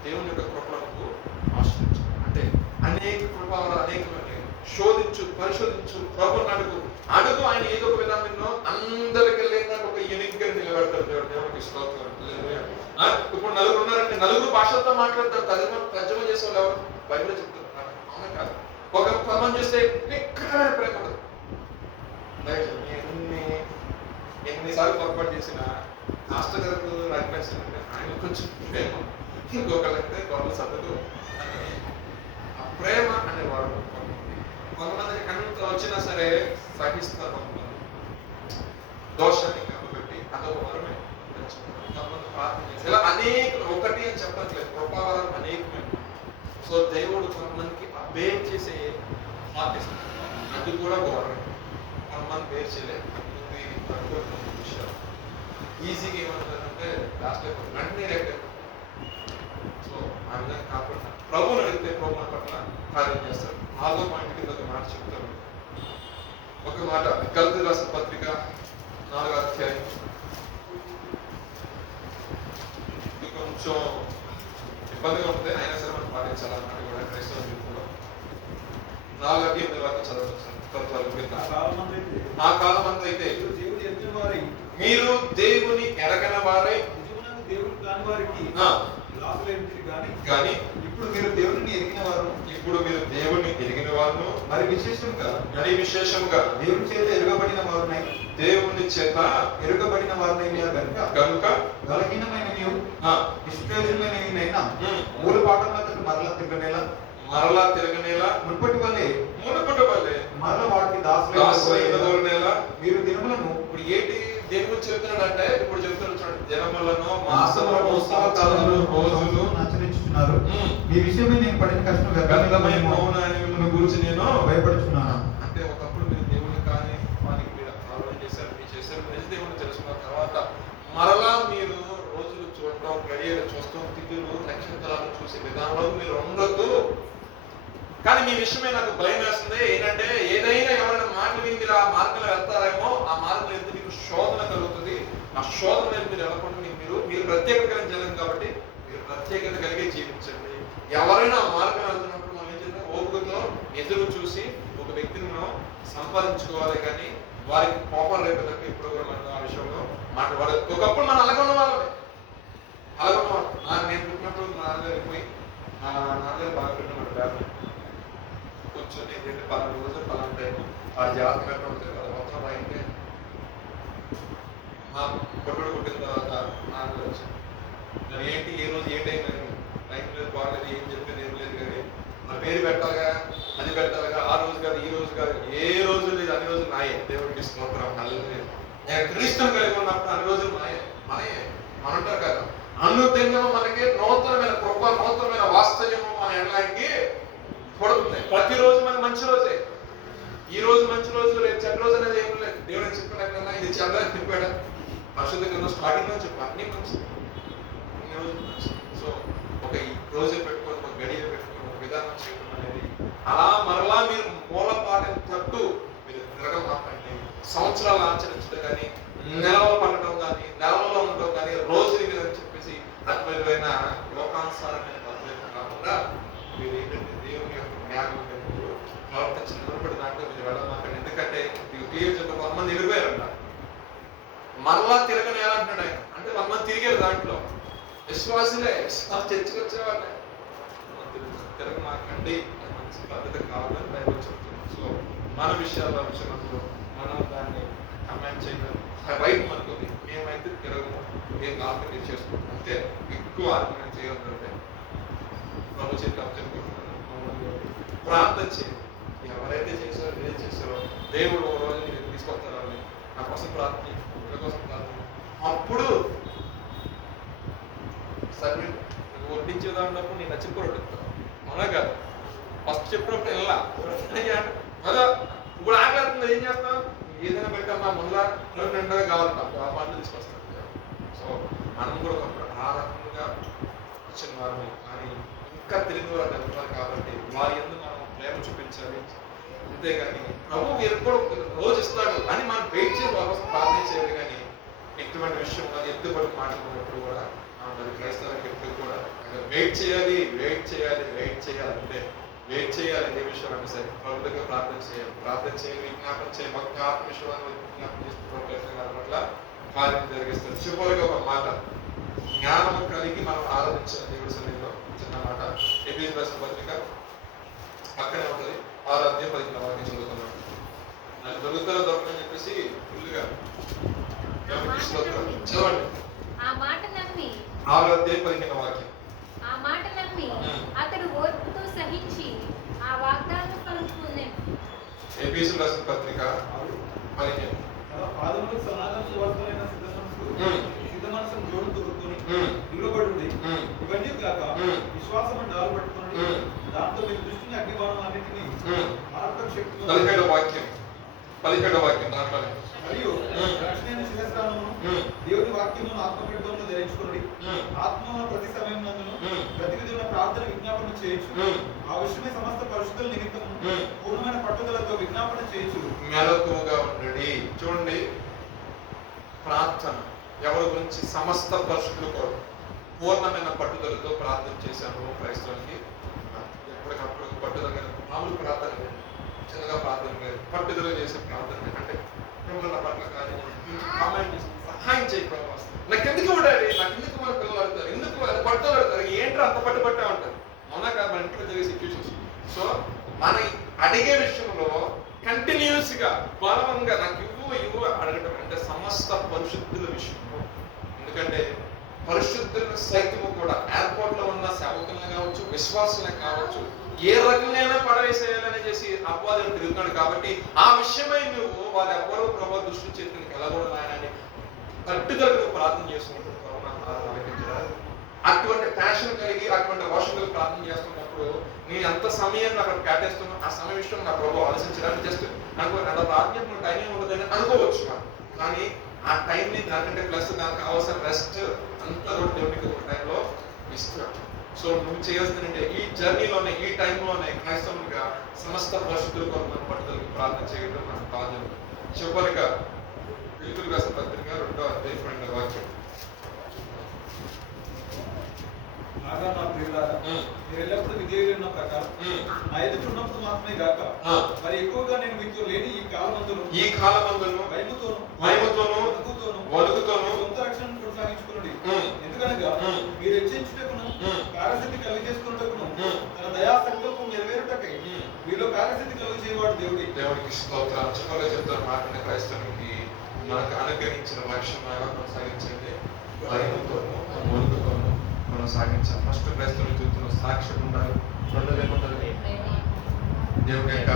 దేవుని యొక్క కృపలకు ఆశ్రయించడం. అంటే అనేక కృపలు అనేకమైన శోధించు, పరిశోధించు, ప్రభుని అడుగు. ఆయన ఏదో ఒక విధానం నిన్ను అందరికి లేకుండా ఒక యూనిక్ గా నిలబెడతాడు. దేవుడికి స్తోత్రం. ఇప్పుడు నలుగురు ఉన్నారంటే నలుగురు భాషలతో మాట్లాడతారు. తర్జమ చేసే వాళ్ళు ఎవరు? బైబిల్ చెప్తున్నారు. అవునా కాదు? కొంతమంది చూస్తే ఎక్కడైనా ప్రేమ ఉండదు. ఎన్నిసార్లు పొరపాటు చేసిన మాస్టర్ గారు నాకు నచ్చిందంటే ఆయన కొంచెం ప్రేమ, ఇంకొకళ్ళంటే గొడవలు సర్దులు. ఆ ప్రేమ అనేవాడు కొంతమందికి కంట వచ్చినా సరే సహిస్తారు. కొంతమంది దోషాన్ని కప్పబెట్టి అదొక వరమే. కొంతమంది ప్రార్థన చేసి ఇలా అనేక, ఒకటి అని చెప్పట్లేదు, కృపావరం అనేకమే. సో దేవుడు కొంతమందికి బేర్ చేసే ఆర్టిస్ట్ అది కూడా గౌరవం. కొంతమంది బేర్ చేయలేదు. విషయాలు ఈజీగా ఏమంటారంటే లాస్ట్ వెంటనే రేపు. సో ఆ విధంగా కాకుండా ప్రభువుని అడిగితే ప్రభువుల పట్ల కార్యం చేస్తారు. 4వ పాయింట్ కింద ఒక మాట చెప్తారు. ఒక మాట గలతీ రాసిన పత్రిక 4వ అధ్యాయం. ఇది కొంచెం ఇబ్బందిగా ఉంటుంది, అయినా సరే మనం పాటించాలన్నమాట కూడా క్రైస్తవ జీవితంలో. 4వ అధ్యాయం తర్వాత చదవచ్చు. ఆ కాలం అంతా అయితే మీరు దేవుని ఎరగని వారై దేవుడు కాని వారికి కానీ ఇప్పుడు మీరు దేవుడిని ఎరిగిన వారు, ఇప్పుడు మీరు దేవుని ఎరిగిన వారును మరి విశేషంగా దేవుని చేత ఎరుగబడిన వారునై, దేవుని చేత ఎరుగబడిన వారునైనా కనుక బలహీనమైన నీవు నిష్ప్రయోజనమైనవైనా మూల మూల పాఠం మరలా తిరగనేలా మునుపటి వల్లే మరలా వాటికి దాసులైన మీరు దినములను. ఇప్పుడు ఏంటి దేని గురించి చెప్తున్నాడంటే, ఇప్పుడు చెప్తున్నాడు చూడండి, దినములను, మాసములను, ఉత్సవ కాలములను, రోజులు ఆచరించుచున్నారు. మీ విషయమై నేను పడిన కష్టం వ్యర్థమైన మౌనాన్ని గురించి నేను భయపడుచున్నాను. అంటే ఒకప్పుడు మీరు దేవుని కానీ వానికి మీరు ఆలోచన చేశారు, మీరు చేశారు, నిజ దేవుని తెలుసుకున్న తర్వాత మరలా మీరు రోజులు చూడటం, గడియలు చూస్తాం, తిథులు, నక్షత్రాలు చూసే విధానంలో మీరు ఉండొద్దు. కానీ మీ విషయమే నాకు భయం వేస్తుంది. ఏంటంటే ఏదైనా ఎవరైనా మాటలు విని మీరు ఆ మార్గంలో వెళ్తారేమో, ఆ మార్గంలో వెళ్తే మీకు శోధన కలుగుతుంది. ఆ శోధన మీద మీరు వెళ్ళకుండా మీరు ప్రత్యేకత కలిగిన జనం కాబట్టి మీరు ప్రత్యేకత కలిగి జీవించండి. ఎవరైనా ఆ మార్గం వెళ్తున్నప్పుడు మనం ఏం చేయాలి? ఓపికతో ఎదురు చూసి ఒక వ్యక్తిని మనం సంపాదించుకోవాలి. కానీ వారికి కోపం రేపటికి ఇప్పుడు కూడా మనం ఆ విషయంలో మాట్లాడాలి. ఒకప్పుడు మనం అలాగొన్న వాళ్ళమే. నేను పుట్టినప్పుడు మా నాన్నగారికి పోయి నాన్నగారు బాగా పెట్టినప్పుడు బ్యాగ్ కూర్చొని ఏంటంటే 12 రోజులు 12 టైం ఆ జాతర కట్ట ఉంటుంది కదా, మొత్తం అయితే మా కొట్టుడు పుట్టిన తర్వాత నాన్నగారు వచ్చాను. నేను ఏంటి ఏ రోజు ఏ టైం లేదు బాగలేదు, ఏం చెప్పేది ఏం లేదు, కానీ నా పేరు పెట్టాలిగా, అది పెట్టాలిగా, ఆ రోజు కాదు ఈ రోజు కాదు, ఏ రోజు లేదు, అన్ని రోజులు నాయే. దేవుడికి స్తోత్రం. నేను క్రీస్తుని కలిగి ఉన్నప్పుడు అన్ని రోజులు మనయే మన ఉంటారు కదా. అనుదినము మనకి నూతనమైన కృప, నూతనమైన వాస్తవ్యము మన ఎడలానికి పడుతుంది. ప్రతిరోజు మనకి మంచి రోజే. ఈ రోజు మంచి రోజు, రేపు చెడ్డ రోజు అనేది ఏం లేదు. దేవుడు చెప్పాడు, ఇది చెడ్డ చెప్పాడా? పరిశుద్ధ గ్రంథం స్టార్టింగ్ లో చెప్పాడు అన్ని మంచి, అన్ని రోజులు మంచి. సో ఒక రోజే పెట్టుకొని, ఒక గడియ పెట్టుకొని, ఒక విధానం చేయడం అనేది అలా మరలా మీరు మూలపాఠం తట్టు మీరు తిరగమాకండి. సంవత్సరాలు ఆచరించడం కానీ, నెలలు పడటం కానీ, నెలలో ఉండటం కానీ, రోజు ఇది అని చెప్పేసి అద్భుతమైన లోకానుసారమైన అద్భుతం కాకుండా మీరు ఏంటంటే దేవుని యొక్క జ్ఞానం ప్రవర్తించిన నిలబడి దాంట్లో మీరు వెళ్ళమాకండి. ఎందుకంటే మీకు క్లియర్ చెప్ప 100 మంది వెళ్ళిపోయారంట. మరలా తిరగని ఎలా అంటున్నాడు ఆయన అంటే 100 మంది తిరిగారు దాంట్లో. విశ్వాసులే, చర్చకు వచ్చేవాళ్ళే. తిరగమాకండి, మంచి పద్ధతి కావాలని బైబిల్ చెప్తుంది. సో మన విషయాల్లో వచ్చినప్పుడు మనం దాన్ని కమెంట్ చేయడం రైట్ మనకుంది. మేమైతే తిరగము, ఏం ఆర్గ్యుమెంట్ చేసుకుంటాం అంటే ఎక్కువ ఆర్గ్యుమెంట్ చేయాలంటే ప్రభు చేతి ప్రార్థన చేయండి. ఎవరైతే చేశారో ఏం చేశారో దేవుడు ఒక రోజు నేను తీసుకొస్తారని నా కోసం ప్రార్థన, కోసం ప్రార్థన. అప్పుడు సరే వడ్డించేదా ఉన్నప్పుడు నేను నచ్చిన కూడా వడ్డిస్తాను. అవునా కాదు? ఫస్ట్ చెప్పినప్పుడు వెళ్ళా అదా ఇప్పుడు ఆకలిస్తుంది, ఏం చేస్తాం? ఏదైనా పెట్టామా ముందులా నిండగా కావాలంటాం, ఆ పండ్లు తీసుకొస్తాం. సో మనం కూడా ఒకప్పుడు ఆ రకంగా వచ్చిన వారు, కానీ ఇంకా తెలియని వారు వెళ్తున్నారు కాబట్టి వారి ఎందుకు మనం ప్రేమ చూపించాలి. అంతేగాని ప్రభు ఎప్పుడు రోజు ఇస్తాడు అని మనం వెయిట్ చేసి వాళ్ళ కోసం ప్రార్థన చేయాలి. కానీ ఎటువంటి విషయం అది ఎత్తుబడి మాట్లాడినప్పుడు కూడా మరి క్రైస్తవులకు ఎప్పుడు కూడా వెయిట్ చేయాలి అంటే ఏం చేయాలి ఏ విషయాలు సరే ప్రభు దగ్గర ప్రార్థన చేయాలి, ప్రార్థన చేయాలి, విజ్ఞాపన చేయాలి, భక్తి ఆత్మవిశ్వాసాన్ని విజ్ఞాపన చేస్తున్న పట్ల కార్యం జరిగిస్తుంది. చివరిగా ఒక మాట, జ్ఞానం కలిగి మనం ఆరాధించిన దేవుడి సన్నిధిలో చిన్న మాట. ఎఫెసీయులకు రాసిన పత్రిక పక్కనే ఉంటుంది, 6:15 వాక్యం చదువుతున్నాం. నాకు దొరకని చెప్పేసి ఫుల్గా చదవండి. 6:15 వాక్యం. ఆ మాట నమ్మి అతడు ఓర్పుతో సహించి ఆ వాగ్దానం కలుపుకున్నాడు. ఎఫెసీయులకు రాసిన పత్రిక 15. పాదములకు సమాధాన సువార్తలైన సిద్ధ మనసును జోడు తొడుక్కొని నిలబడుడి. ఇవన్నీ కాక విశ్వాసము డాలు పట్టుకొని దాంతో మీ దృష్టిని అగ్నిబాణం అన్నిటినీ మార్గ శక్తితో 17వ వాక్యం దాంట్లోనే. మరియు రక్షణైన శిరస్త్రాణమును దేవుని వాక్యమును ఆత్మపెట్టుదలను ధరించుకుని ఆత్మలో ప్రతి సమయం నందును ప్రతి విధమైన ప్రార్థన విజ్ఞాపన చేయొచ్చు. ఆ విషయమే సమస్త పరిశుద్ధుల నిమిత్తము పూర్ణమైన పట్టుదలతో విజ్ఞాపన చేయొచ్చు. మెలకువగా ఉండండి. చూడండి, ప్రార్థన ఎవరి గురించి? సమస్త పరిశుద్ధుల కొరకు పూర్ణమైన పట్టుదలతో ప్రార్థన చేశాను. క్రైస్తవులకి ఎప్పటికప్పుడు పట్టుదల, మామూలు ప్రార్థన లేదు, చిన్నగా ప్రార్థన లేదు, పట్టుదల చేసే ప్రార్థన. అంటే మిమ్మల్ని పట్ల కానీ సహాయం చేయకపోవడం, నాకెందుకు ఉండాలి, నాకెందుకు మన పిల్లలు అడుగుతారు, ఎందుకు పట్టుదల అడుగుతారు, ఏంటో అంత పట్టుబట్టే ఉంటారు. అవునా కాదు? మన ఇంట్లో జరిగే సిచ్యువేషన్స్. సో మన అడిగే విషయంలో కంటిన్యూస్ గా బలంగా నాకు ఇవ్వు అడగటం అంటే సమస్త పరిశుద్ధుల విషయంలో. ఎందుకంటే పరిశుద్ధులను సైతము కూడా ఎయిర్పోర్ట్ లో ఉన్న సేవకులను కావచ్చు, విశ్వాసులే కావచ్చు, ఏ రకంగా పడవేసేయాలని చేసి అపవాదం తిరుగుతున్నాడు. కాబట్టి ఆ విషయమై నువ్వు వాళ్ళ ఎవరో ప్రభావ దృష్టి చేతునికి వెళ్ళకూడదు అని పట్టుదలకు ప్రార్థన చేసుకుంటూ అటువంటి ప్యాషన్ కలిగి అటువంటి వర్షంలో ప్రార్థన చేస్తున్నప్పుడు నేను ఎంత సమయాన్ని అక్కడ కేటాయిస్తున్నా ఆ సమయ విషయం నా ప్రభావం ఆలోచించడానికి జస్ట్ నాకు నా ప్రార్థన టైం ఉండదని అనుకోవచ్చు మనం. కానీ ఆ టైంని దానికంటే ప్లస్ దానికి కావాల్సిన రెస్ట్ అంతా కూడా దేవునికి ఒక టైంలో ఇస్తున్నాడు. సో నువ్వు చేయాల్సిందంటే ఈ జర్నీలోనే, ఈ టైంలోనే క్రైస్తవునిగా సమస్త పరిశుద్ధుల కొరకు మనం పట్టుదలకి ప్రార్థన చేయడం మన బాధ్యత. చివరిగా పిలుపులకు రాసిన పత్రిక 2:12 వాక్యం. కాగా నా ప్రియులారా, మీరు ఎల్లప్పుడూ విధేయులైన ప్రకారం నా ఎదుట ఉన్నప్పుడు మాత్రమే గాక మరి ఎక్కువగా నేను మీతో లేని ఈ కాలమందును భయముతోను వణుకుతోను సొంత రక్షణను కొనసాగించుకునండి. ఎందుకనగా మీరు హెచ్చించుటకును కార్యసిద్ధి కలిగజేసుకున్నటకును తన దయా సంకల్పం నెరవేరుటకై మీలో కార్యసిద్ధి కలిగజేయవాడు దేవుడికి స్తోత్రం. చివరిగా చెప్తాను మాట, క్రైస్తవునికి మనకు అనుగ్రహించిన రక్షణ ఎలా కొనసాగించండి? భయముతోను వణుకుతోను కొనసాగించాలి. ఫస్ట్ క్రైస్తవులు చూస్తున్న సాక్ష్యం ఉండాలి, రెండోది ఏముండాలి? దేవుడి యొక్క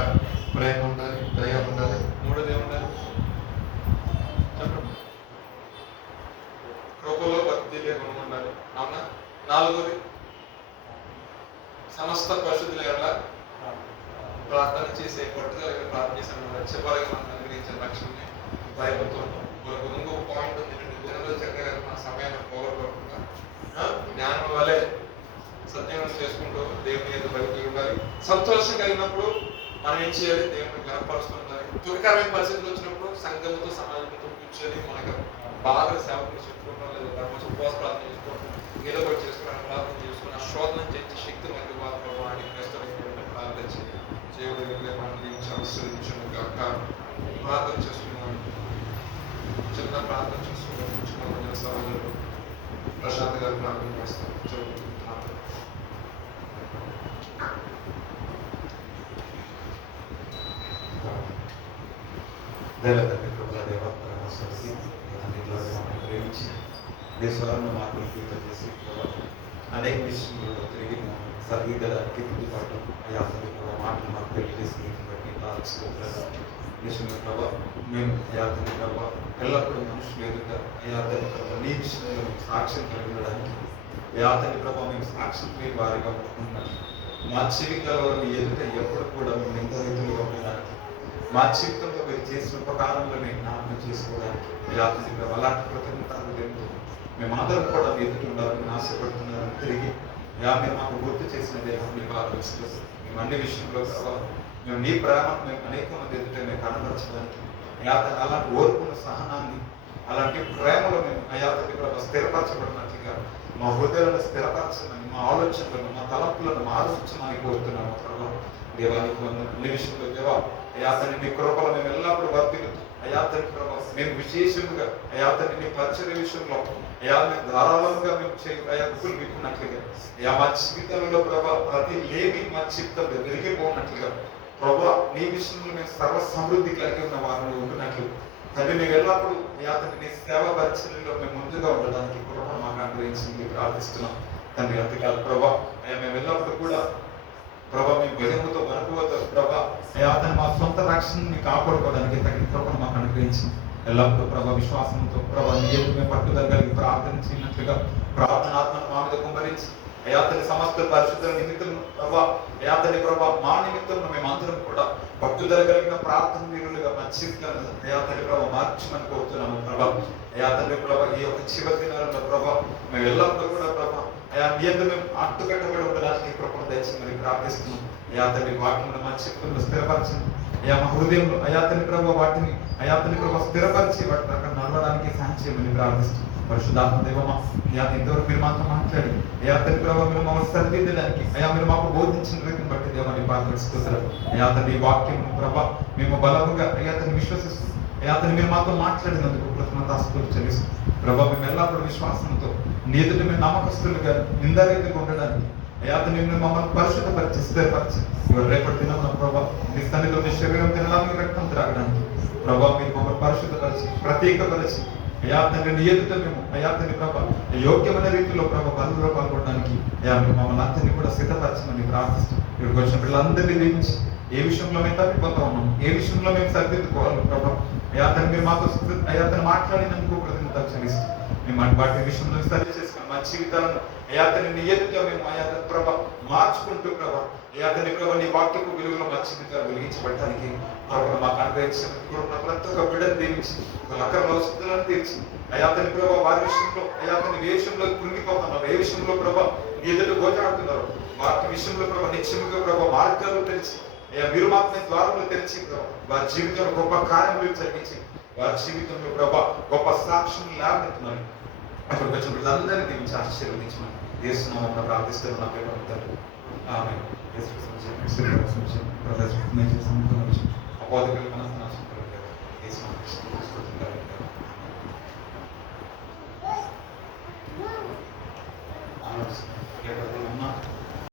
ప్రేమ ఉండాలి, దయ ఉండాలి, మూడోది ఏముండాలి? చెప్పండి. కృపలో భక్తి గుణం ఉండాలి, అవునా? నాలుగోది సమస్త పరిశుద్ధుల ఎలా ప్రార్థన చేసే పట్టుదల ప్రార్థన చేసిన చివరిగా మనం అనుగ్రహించిన రక్షణని భయంతో. ఇంకొక పాయింట్ ఉంది, జనరల్ చక్కగా మన సమయాన్ని పోగొట్టుకోకుండా జ్ఞానం వల్లే సత్యం చేసుకుంటూ దేవుని మీద భక్తి ఉండాలి. సంతోషం కలిగినప్పుడు మనం ఏం చేయాలి? దేవుని గణపరుస్తుండాలి. దుఃఖకరమైన పరిస్థితులు వచ్చినప్పుడు సంఘంతో సమాజంతో కూర్చొని మనకు బాగా సేవకులు చెప్పుకోవడం, లేదా దాని కోసం ఉపవాస ప్రార్థన చేసుకోవడం, ఏదో ఒకటి చేసుకుని ప్రార్థన చేసుకుని ఆ శోధన చేసి శక్తి మనకు బాధపడడం ప్రార్థన చేయగలిగే మనం అవసరించను కాక ప్రార్థన చేసుకున్నాం. చిన్న ప్రార్థన చేసుకున్నాం. సహోదరులు ప్రశాంత్ గారు ప్రార్థన చేస్తారు. దేశంలో మార్పులు చేసి అనేక విషయంలో తిరిగి సరిగడానికి పడటం యాత్ర మాటలు మాకు తెలియజేసి విషయంలో ప్రభావ మేము యాత్ర ప్రభావ ఎల్లప్పుడూ మనుషులు ఎదుట యాత్ర ప్రభావ నీ విషయంలో సాక్ష్యం కలిగి ఉండడానికి యాత్రని ప్రభావ మేము సాక్ష్యం లేని వారిగా ఉంటున్నాం. మా జీవితంలో మీ ఎదుట ఎప్పుడు కూడా మేము ఎంత రైతులుగా ఉండడానికి, మా జీవితంలో మీరు చేసిన ఉపకారంలో మేము జ్ఞాపకం చేసుకోవడానికి యాత్ర అలాంటి కృతజ్ఞతలు లేదు. మేమందరం కూడా మీ ఎదుట ఉండాలని ఆశపడుతున్నారని తిరిగి మీరు మాకు గుర్తు చేసిన దేహం మీకు ఆలోచిస్తుంది. మేము అన్ని విషయంలో మేము నీ ప్రేమ మేము అనేక మంది ఎదుట మేము కనపరచడానికి అలాంటి ఓర్పున సహనాన్ని అలాంటి ప్రేమలో మేము అయా తండ్రి ప్రభా స్థిరపరచబడినట్లుగా మా హృదయాలను స్థిరపరచమని, మా ఆలోచనలను, మా తలంపులను ఆలోచించమని కోరుతున్నాము ప్రభా. దేవానికి అన్ని విషయంలో దేవా అయా తండ్రి నీ కృపలో మేము ఎల్లప్పుడూ వర్తిల్లుతూ అయా తండ్రి ప్రభా మేము విశేషంగా అయా తండ్రి నీ పరిచర్య విషయంలో అయా మేము ధారాళంగా మేము అయా గుప్పులు మీకున్నట్లుగా అయా మా జీవితంలో ప్రభా ప్రతి లేమి మా జీవితంలో వెలిగిపోనట్లుగా ప్రభా నీ విషయంలో మేము సర్వ సమృద్ధి కలిగి ఉన్న వారిని ఉంటున్నట్లు తండ్రి మేము ఎల్లప్పుడూ అయా తండ్రి నీ సేవా పరిచర్యలో మేము ముందుగా ఉండడానికి కృప మాకు అనుగ్రహించి ప్రార్థిస్తున్నాం తండ్రి. అంతేకాదు ప్రభా అయా మేము ఎల్లప్పుడూ కూడా ప్రభా మీ భయముతో వరకువతో ప్రభా అయా తండ్రి మా సొంత రక్షణని కాపాడుకోవడానికి తగిన కృపను మాకు అనుగ్రహించి ఎల్లప్పుడూ ప్రభా విశ్వాసంతో ప్రభా నీ ఎదురు మేము పట్టుదల కలిగి ప్రార్థించినట్లుగా ప్రార్థనాత్మను మా మీద కుమ్మరించి అయా తండ్రి సమస్త పరిశుద్ధుల నిమిత్తం ప్రభా అయా తండ్రి ప్రభా మా నిమిత్తం మేమందరం కూడా పట్టుదల కలిగిన ప్రార్థన వీరులుగా మా జీవితాలను అయా తండ్రి ప్రభా మార్చమని కోరుతున్నాము ప్రభా. అయా తండ్రి ప్రభా ఈ యొక్క చివరి దినాలలో ప్రభా మేము ఎల్లప్పుడూ కూడా ప్రభా అయా నీ యందు మేము అడ్డుకట్టబడి ఉండడానికి కృపను దయచేయమని ప్రార్థిస్తున్నాం. అయా తండ్రి వాక్యమును మా చిత్తంలో స్థిరపరచండి. అయా మా హృదయంలో అయా తండ్రి ప్రభా వాటిని అయా తండ్రి ప్రభా స్థిరపరిచి వాటిని అక్కడ నడవడానికి సాయం చేయమని ప్రార్థిస్తున్నాం. పరిశుద్ధాత్మ దేవమా అయా ఇంతవరకు మీరు మాతో మాట్లాడి అయా తండ్రి ప్రభా మీరు మమ్మల్ని సరిదిద్దడానికి అయా మీరు మాకు బోధించిన రీతిని బట్టి దేవాన్ని ప్రార్థిస్తున్నాం. అయా తండ్రి ఈ వాక్యమును ప్రభా మేము బలముగా అయా తండ్రి విశ్వసిస్తూ అయా తండ్రి మీరు మాతో మాట్లాడినందుకు కృతజ్ఞతాస్తుతులు చెల్లిస్తాం ప్రభా. మేము ఎల్లప్పుడూ విశ్వాసంతో నీ ఎదుట మేము నమ్మకస్తులుగా నిందారీతిగా ఉండడానికి అయా తండ్రి మమ్మల్ని పరిశుద్ధపరిచి స్థిరపరిచి ఇవాళ రేపటి దినం ప్రభా నీ సన్నిధిలో నీ శరీరం తినడానికి రక్తం త్రాగడానికి ప్రభా మీరు మమ్మల్ని పరిశుద్ధపరిచి ప్రత్యేకపరిచి అయా తండ్రి నీ ఎదుట మేము అయా తండ్రి ప్రభా యోగ్యమైన రీతిలో ప్రభా బలంలో పాల్గొనడానికి అయా మీరు మమ్మల్ని అందరినీ కూడా సిద్ధపరచమని ప్రార్థిస్తాం. ఇక్కడికి వచ్చిన పిల్లలందరినీ దీవించి ఏ విషయంలో మేము తప్పిపోతా ఉన్నాం, ఏ విషయంలో మేము సరిదిద్దుకోవాలి ప్రభా అయా తండ్రి మీరు మాతో అయా తండ్రి మాట్లాడినందుకు కృతజ్ఞతలు చెల్లిస్తాం. మేము వాటి విషయంలో సరి చేసుకుని మా జీవితాలను అయా తండ్రి నీ ఎదుట మేము అయా తండ్రి ప్రభా మార్చుకుంటూ ప్రభా అయా తండ్రి ప్రభా నీ వాక్యపు విలువలో మా జీవితాలు వెలిగించబడటానికి ప్రభా మాకు అనుగ్రహించిన ప్రతి ఒక్క బిడ్డను దీవించి అక్రమ వసతులను తీర్చి అయా తండ్రి ప్రభా వారి విషయంలో అయా తండ్రి ఏ విషయంలో కృంగిపోతున్నారు, ఏ విషయంలో ప్రభా నీ ఎదుట గోచరాడుతున్నారు వాటి విషయంలో ప్రభా నిత్యముగా ప్రభా మార్గాలు తెరిచి అయ్యా మీరు మాత్రమే ద్వారంలో తెరిచి వారి జీవితంలో గొప్ప కార్యములు జరిగించి వారి జీవితంలో ప్రభా గొప్ప సాక్ష్యం లేకపోతున్నారు. అక్కడికి వచ్చిన పిల్లలందరినీ దీవించి ఆశీర్వదించమని యేసునామమున ప్రార్థిస్తున్నాను నా పేరు తండ్రి. ఆమేన్. యేసు